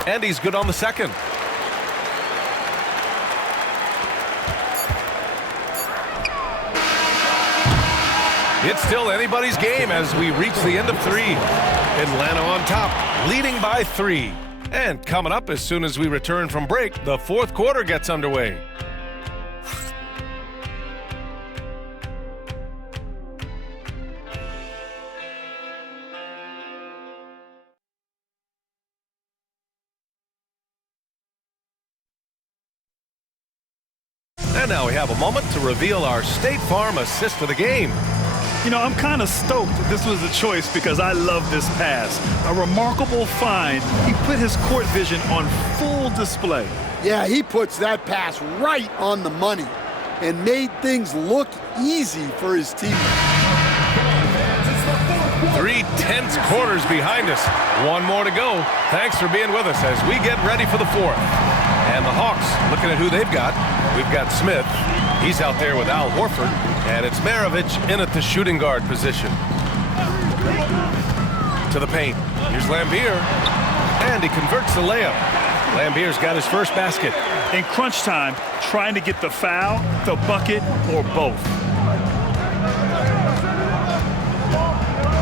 And he's good on the second. It's still anybody's game as we reach the end of 3. Atlanta on top, leading by 3. And coming up as soon as we return from break, the fourth quarter gets underway. And now we have a moment to reveal our State Farm assist of the game. You know, I'm kind of stoked that this was a choice because I love this pass. A remarkable find. He put his court vision on full display. Yeah, he puts that pass right on the money and made things look easy for his team. 3 tense quarters behind us. One more to go. Thanks for being with us as we get ready for the fourth. And the Hawks, looking at who they've got. We've got Smith. He's out there with Al Horford. And it's Maravich in at the shooting guard position. To the paint. Here's Lambier. And he converts the layup. Lambier's got his first basket. In crunch time, trying to get the foul, the bucket, or both.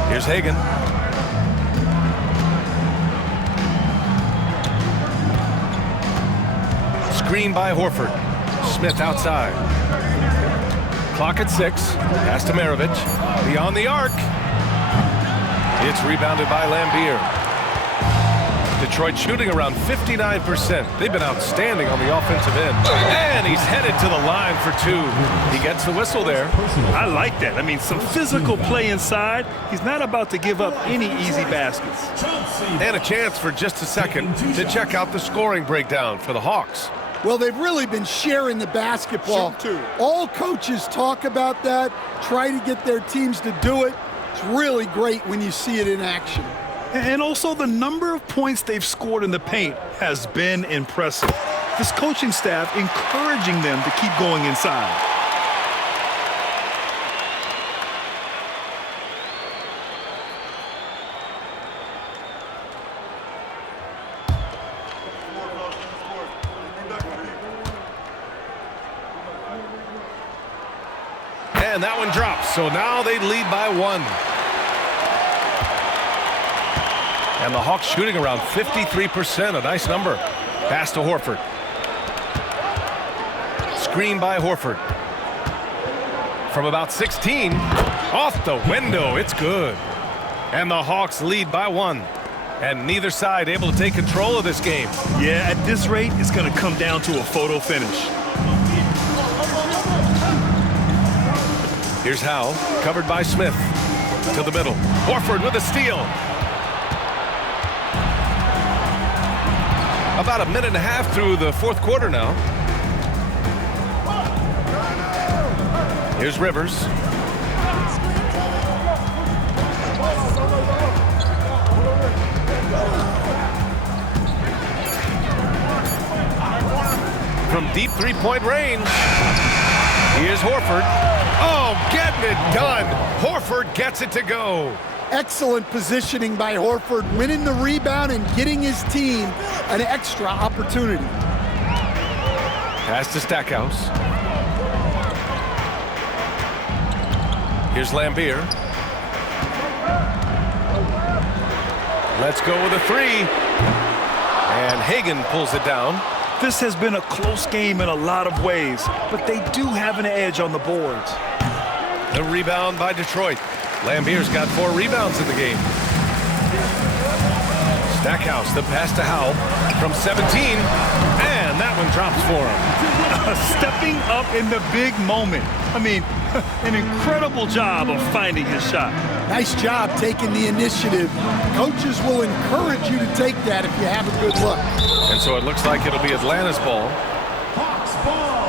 Here's Hagan. Screen by Horford. Smith outside. Clock at 6. Pass to Maravich. Beyond the arc. It's rebounded by Lambier. Detroit shooting around 59%. They've been outstanding on the offensive end. And he's headed to the line for 2. He gets the whistle there. I like that. I mean, some physical play inside. He's not about to give up any easy baskets. And a chance for just a second to check out the scoring breakdown for the Hawks. Well, they've really been sharing the basketball. All coaches talk about that, try to get their teams to do it. It's really great when you see it in action. And also the number of points they've scored in the paint has been impressive. This coaching staff encouraging them to keep going inside. And that one drops, so now they lead by 1. And the Hawks shooting around 53%, a nice number. Pass to Horford. Screen by Horford. From about 16, off the window, it's good. And the Hawks lead by 1. And neither side able to take control of this game. Yeah, at this rate, it's going to come down to a photo finish. Here's Howe, covered by Smith. To the middle. Horford with a steal. About a minute and a half through the fourth quarter now. Here's Rivers. From deep three-point range. Here's Horford. Oh, getting it done. Horford gets it to go. Excellent positioning by Horford, winning the rebound and getting his team an extra opportunity. Pass to Stackhouse. Here's Lambier. Let's go with a 3. And Hagan pulls it down. This has been a close game in a lot of ways, but they do have an edge on the boards. The rebound by Detroit. Lambier's got 4 rebounds in the game. Stackhouse, the pass to Howe from 17, and that one drops for him. Stepping up in the big moment. I mean, an incredible job of finding his shot. Nice job taking the initiative. Coaches will encourage you to take that if you have a good look. And so it looks like it'll be Atlanta's ball. Hawks ball.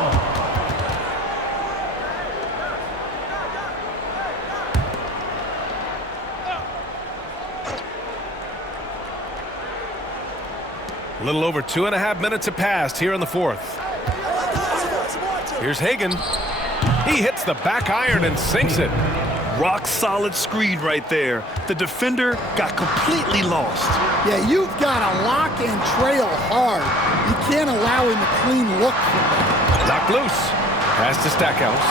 A little over 2.5 minutes have passed here in the fourth. Here's Hagan. He hits the back iron and sinks it. Rock solid screen right there. The defender got completely lost. Yeah, you've got to lock and trail hard. You can't allow him a clean look from that. Knocked loose. Pass to Stackhouse.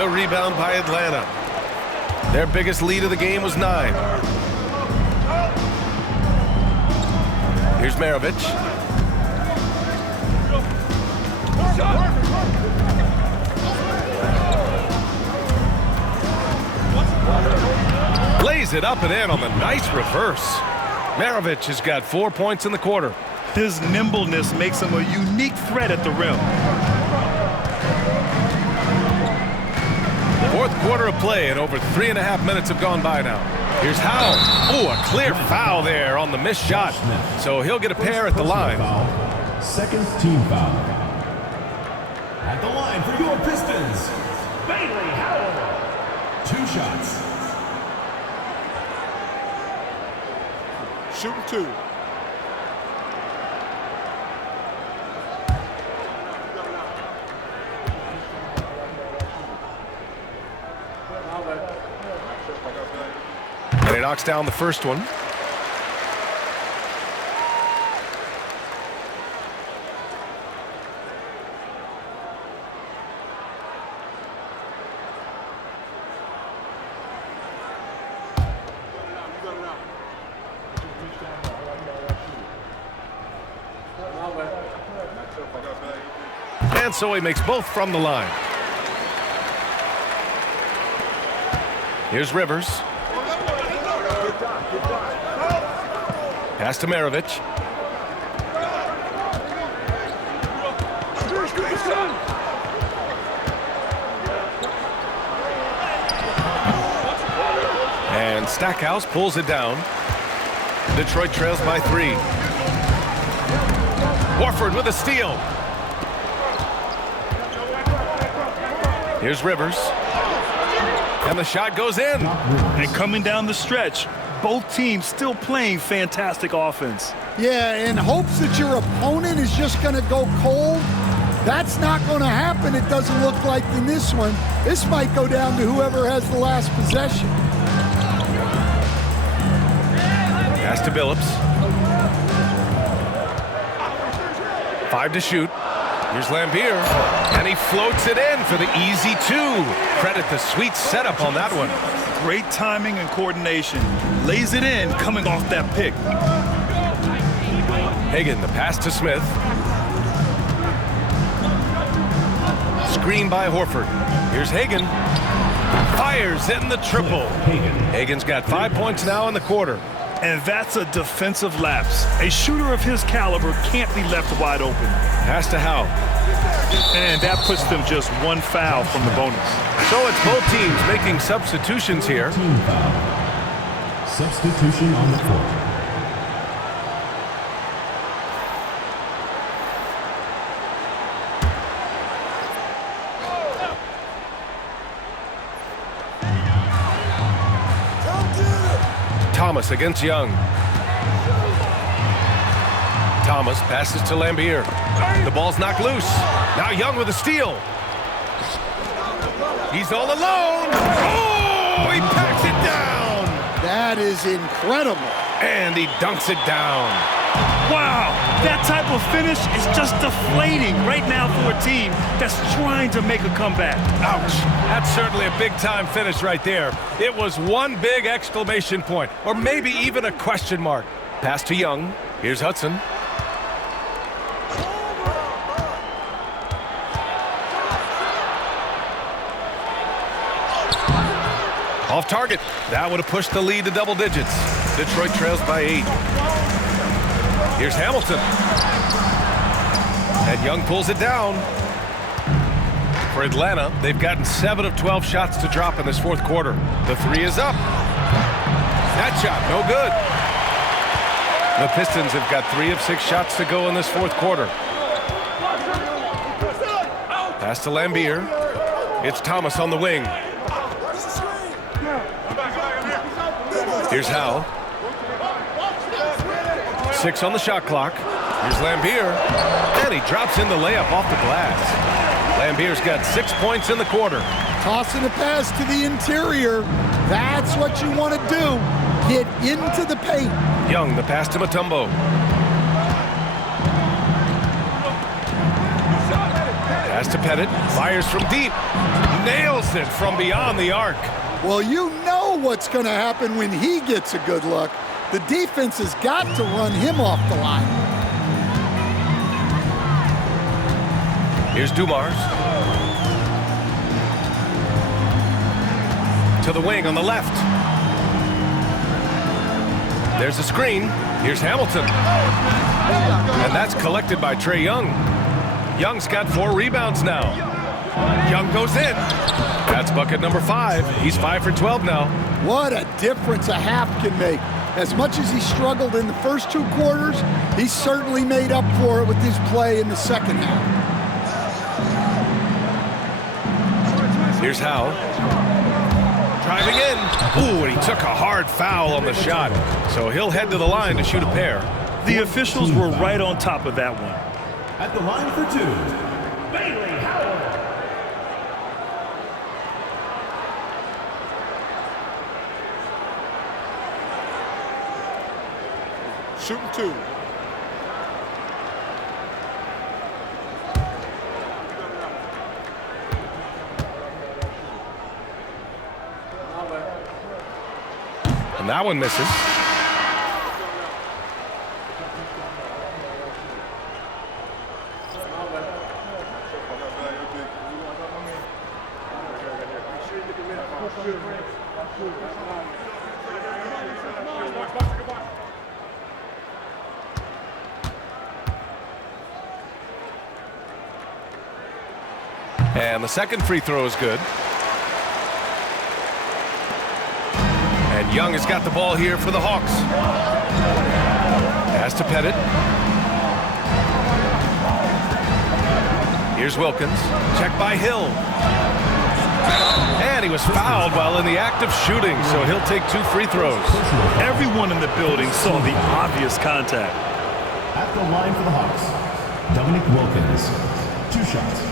The rebound by Atlanta. Their biggest lead of the game was 9. Here's Maravich. Lays it up and in on the nice reverse. Maravich has got 4 points in the quarter. His nimbleness makes him a unique threat at the rim. Fourth quarter of play, and over 3.5 minutes have gone by now. Here's Howe. Oh, a clear foul there on the missed shot. So he'll get a pair at the line. Second team foul. At the line for your Pistons, Bailey Howell. 2 shots. Shooting 2. And he knocks down the first one. And so he makes both from the line. Here's Rivers. Pass to Maravich. And Stackhouse pulls it down. Detroit trails by 3. Horford with a steal. Here's Rivers. And the shot goes in. And coming down the stretch, both teams still playing fantastic offense. Yeah, in hopes that your opponent is just going to go cold. That's not going to happen, it doesn't look like in this one. This might go down to whoever has the last possession. Pass to Billups. 5 to shoot. Here's Lambier, and he floats it in for the easy 2. Credit the sweet setup on that one. Great timing and coordination. Lays it in coming off that pick. Hagan, the pass to Smith. screen by Horford. Here's Hagan. Fires in the triple. Hagan's got 5 points now in the quarter. And that's a defensive lapse. A shooter of his caliber can't be left wide open. Pass to Howe. And that puts them just one foul from the bonus. So it's both teams making substitutions here. Team foul. Substitution on the court. Thomas against Young. Thomas passes to Lambier. The ball's knocked loose. Now Young with a steal. He's all alone. Oh, he packs it down. That is incredible. And he dunks it down. Wow, that type of finish is just deflating right now for a team that's trying to make a comeback. Ouch. That's certainly a big-time finish right there. It was one big exclamation point, or maybe even a question mark. Pass to Young. Here's Hudson. Off target. That would have pushed the lead to double digits. Detroit trails by 8. Here's Hamilton. And Young pulls it down. For Atlanta, they've gotten 7 of 12 shots to drop in this fourth quarter. The 3 is up. That shot, no good. The Pistons have got 3 of 6 shots to go in this fourth quarter. Pass to Lambier. It's Thomas on the wing. Here's Howe. 6 on the shot clock. Here's Lambier. And he drops in the layup off the glass. Lambier's got 6 points in the quarter. Tossing a pass to the interior. That's what you want to do. Get into the paint. Young, the pass to Mutombo. Pass to Pettit. Fires from deep. Nails it from beyond the arc. Well, you know what's going to happen when he gets a good look. The defense has got to run him off the line. Here's Dumars. To the wing on the left. There's a screen. Here's Hamilton. And that's collected by Trae Young. Young's got 4 rebounds now. Young goes in. That's bucket number 5. He's 5 for 12 now. What a difference a half can make. As much as he struggled in the first 2 quarters, he certainly made up for it with his play in the second half. Here's Howe. Driving in. Ooh, and he took a hard foul on the shot. So he'll head to the line to shoot a pair. The officials were right on top of that one. At the line for 2, Bailey Howell. Shooting 2. And that one misses. And the second free throw is good. And Young has got the ball here for the Hawks. Pass to Pettit. Here's Wilkins. Check by Hill. And he was fouled while in the act of shooting, so he'll take 2 free throws. Everyone in the building saw the obvious contact. At the line for the Hawks, Dominic Wilkins. 2 shots.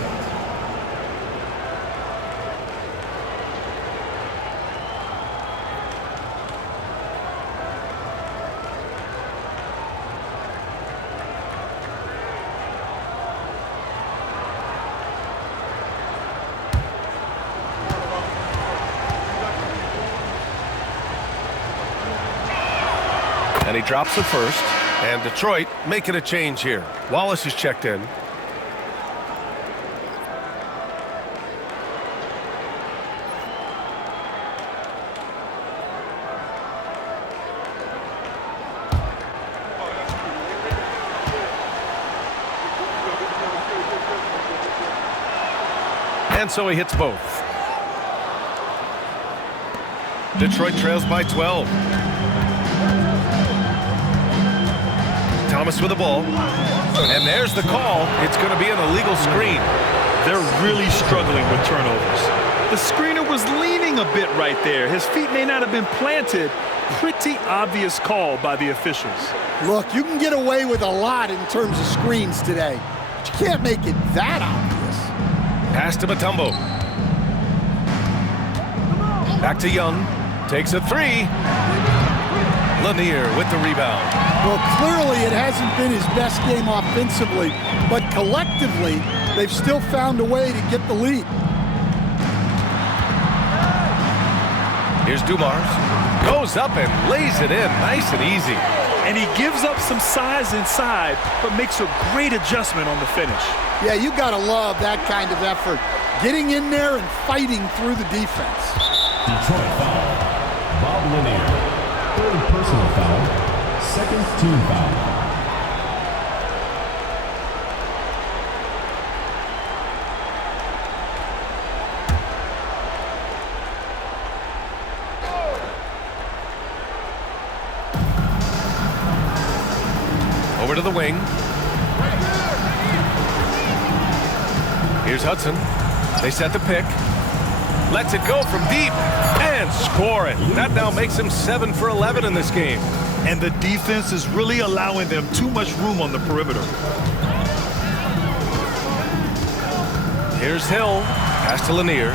And he drops the first. And Detroit making a change here. Wallace is checked in. And so he hits both. Detroit trails by 12. Thomas with the ball. And there's the call. It's going to be an illegal screen. They're really struggling with turnovers. The screener was leaning a bit right there. His feet may not have been planted. Pretty obvious call by the officials. Look, you can get away with a lot in terms of screens today, but you can't make it that obvious. Pass to Mutombo. Back to Young. Takes a three. Lanier with the rebound. Well, clearly it hasn't been his best game offensively, but collectively, they've still found a way to get the lead. Here's Dumars. Goes up and lays it in. Nice and easy. And he gives up some size inside, but makes a great adjustment on the finish. Yeah, you gotta love that kind of effort. Getting in there and fighting through the defense. Detroit foul. Bob Lanier. Third personal foul. Second team foul. Over to the wing. Here's Hudson. They set the pick. Lets it go from deep and score it. That now makes him 7 for 11 in this game. And the defense is really allowing them too much room on the perimeter. Here's Hill. Pass to Lanier.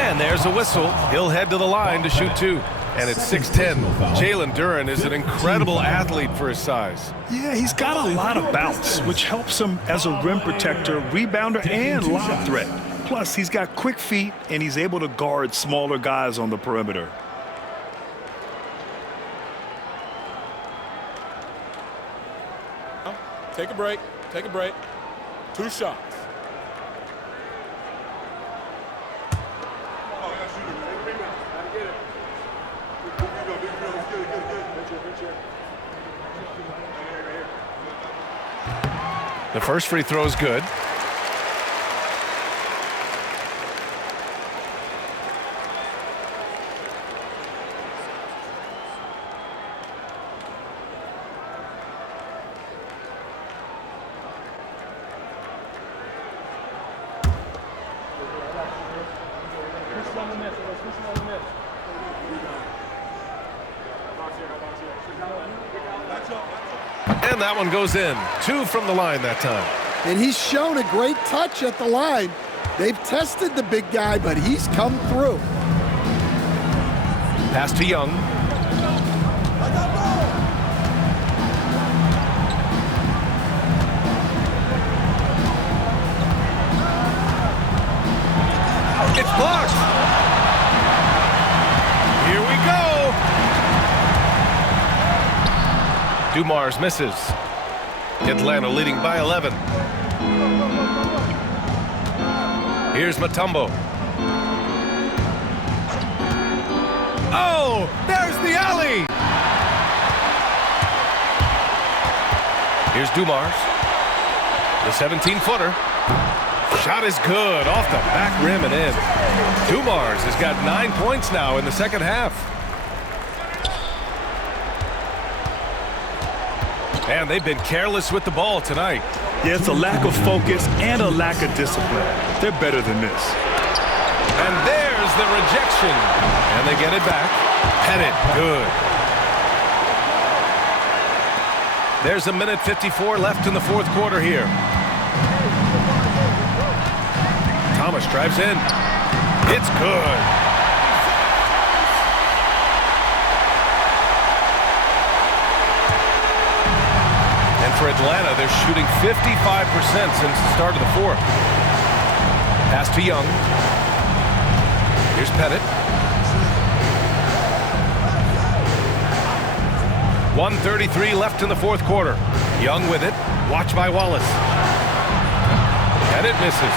And there's a whistle. He'll head to the line to shoot two. And it's 6-10. Jalen Duren is an incredible athlete for his size. Yeah, he's got a lot of bounce, which helps him as a rim protector, rebounder, and lob threat. Plus, he's got quick feet, and he's able to guard smaller guys on the perimeter. Take a break. Take a break. 2 shots. The first free throw is good. And that one goes in. 2 from the line that time. And he's shown a great touch at the line. They've tested the big guy, but he's come through. Pass to Young. It's blocked. Here we go. Dumars misses. Atlanta leading by 11. Here's Mutombo. Oh, there's the alley. Here's Dumars. The 17-footer. Shot is good off the back rim and in. Dumars has got 9 points now in the second half. And they've been careless with the ball tonight. Yeah, it's a lack of focus and a lack of discipline. They're better than this. And there's the rejection. And they get it back. Pettit, good. There's 1:54 left in the fourth quarter here. Thomas drives in. It's good. And for Atlanta, they're shooting 55% since the start of the fourth. Pass to Young. Here's Pettit. 1:33 left in the fourth quarter. Young with it. Watch by Wallace. Pettit misses.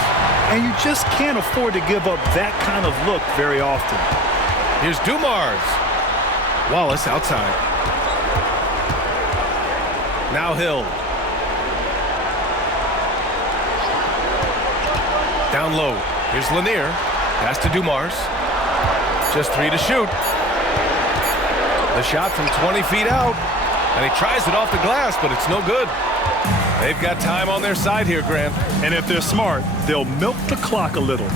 And you just can't afford to give up that kind of look very often. Here's Dumars. Wallace outside. Now Hill. Down low. Here's Lanier. Pass to Dumars. Just 3 to shoot. The shot from 20 feet out. And he tries it off the glass, but it's no good. They've got time on their side here, Grant. And if they're smart, they'll milk the clock a little.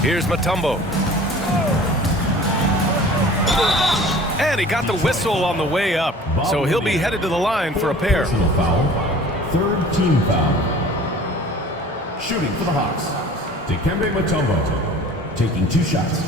Here's Mutombo. And he got the whistle on the way up. So he'll be headed to the line for a pair. Personal foul. Third team foul. Shooting for the Hawks. Dikembe Mutombo. Taking 2 shots.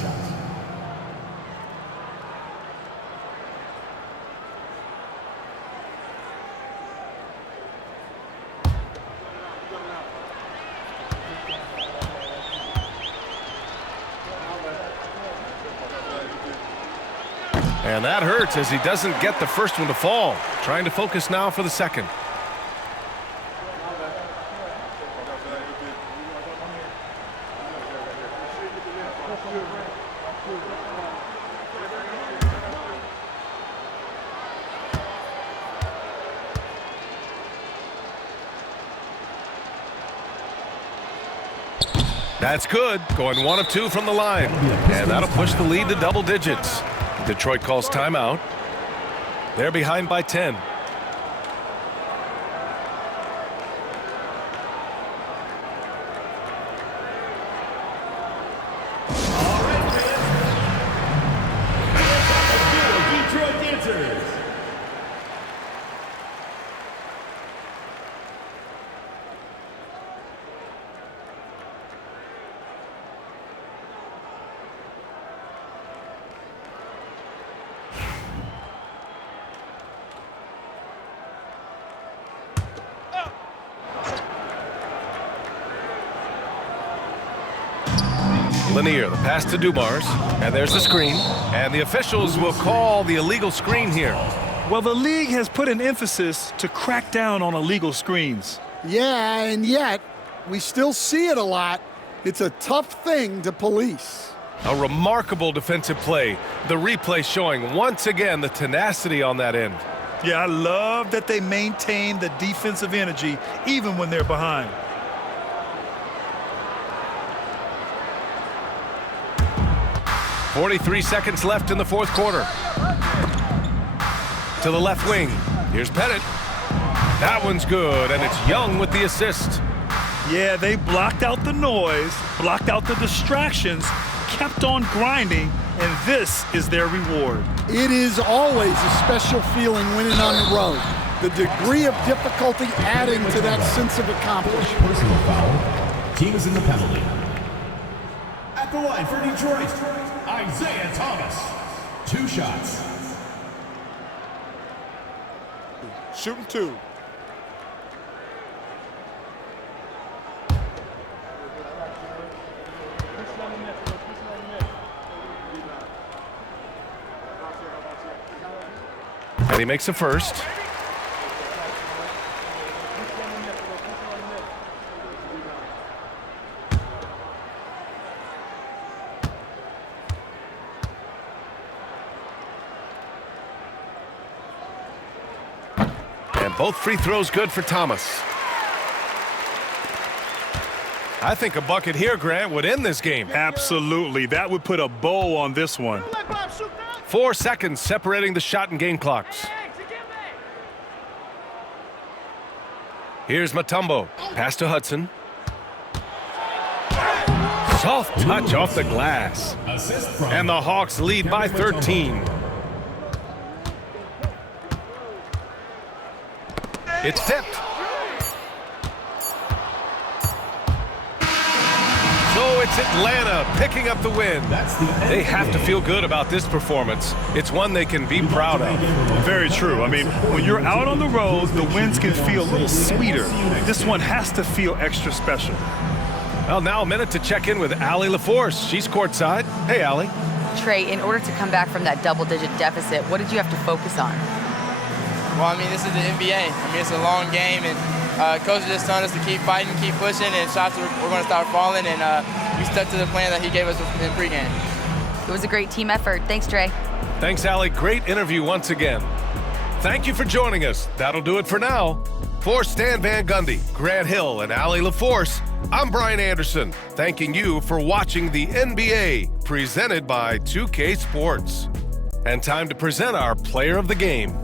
And that hurts as he doesn't get the first one to fall. Trying to focus now for the second. That's good. Going 1 of 2 from the line. And that'll push the lead to double digits. Detroit calls timeout. They're behind by 10. Detroit dancers. Lanier, the pass to Dumars, and there's the screen. And the officials will call the illegal screen here. Well, the league has put an emphasis to crack down on illegal screens. Yeah, and yet we still see it a lot. It's a tough thing to police. A remarkable defensive play. The replay showing once again the tenacity on that end. Yeah, I love that they maintain the defensive energy even when they're behind. 43 seconds left in the fourth quarter. To the left wing. Here's Pettit. That one's good, and it's Young with the assist. Yeah, they blocked out the noise, blocked out the distractions, kept on grinding, and this is their reward. It is always a special feeling winning on the road. The degree of difficulty adding to that sense of accomplishment. Personal foul. Team is in the penalty. At the line for Detroit, Isaiah Thomas. 2 shots. Shooting 2. And he makes the first. And both free throws good for Thomas. I think a bucket here, Grant, would end this game. Absolutely. That would put a bow on this one. 4 seconds separating the shot and game clocks. Here's Mutombo. Pass to Hudson. Soft touch off the glass. And the Hawks lead by 13. It's tipped. So it's Atlanta picking up the win. They have to feel good about this performance. It's one they can be proud of. Very true. I mean, when you're out on the road, the wins can feel a little sweeter. This one has to feel extra special. Well, now a minute to check in with Allie LaForce. She's courtside. Hey, Allie. Trey, in order to come back from that double-digit deficit, what did you have to focus on? Well, I mean, this is the NBA. I mean, it's a long game, and coach just telling us to keep fighting, keep pushing, and shots we're going to start falling, and we stuck to the plan that he gave us in pregame. It was a great team effort. Thanks, Trey. Thanks, Allie. Great interview once again. Thank you for joining us. That'll do it for now. For Stan Van Gundy, Grant Hill, and Allie LaForce, I'm Brian Anderson, thanking you for watching the NBA, presented by 2K Sports. And time to present our player of the game.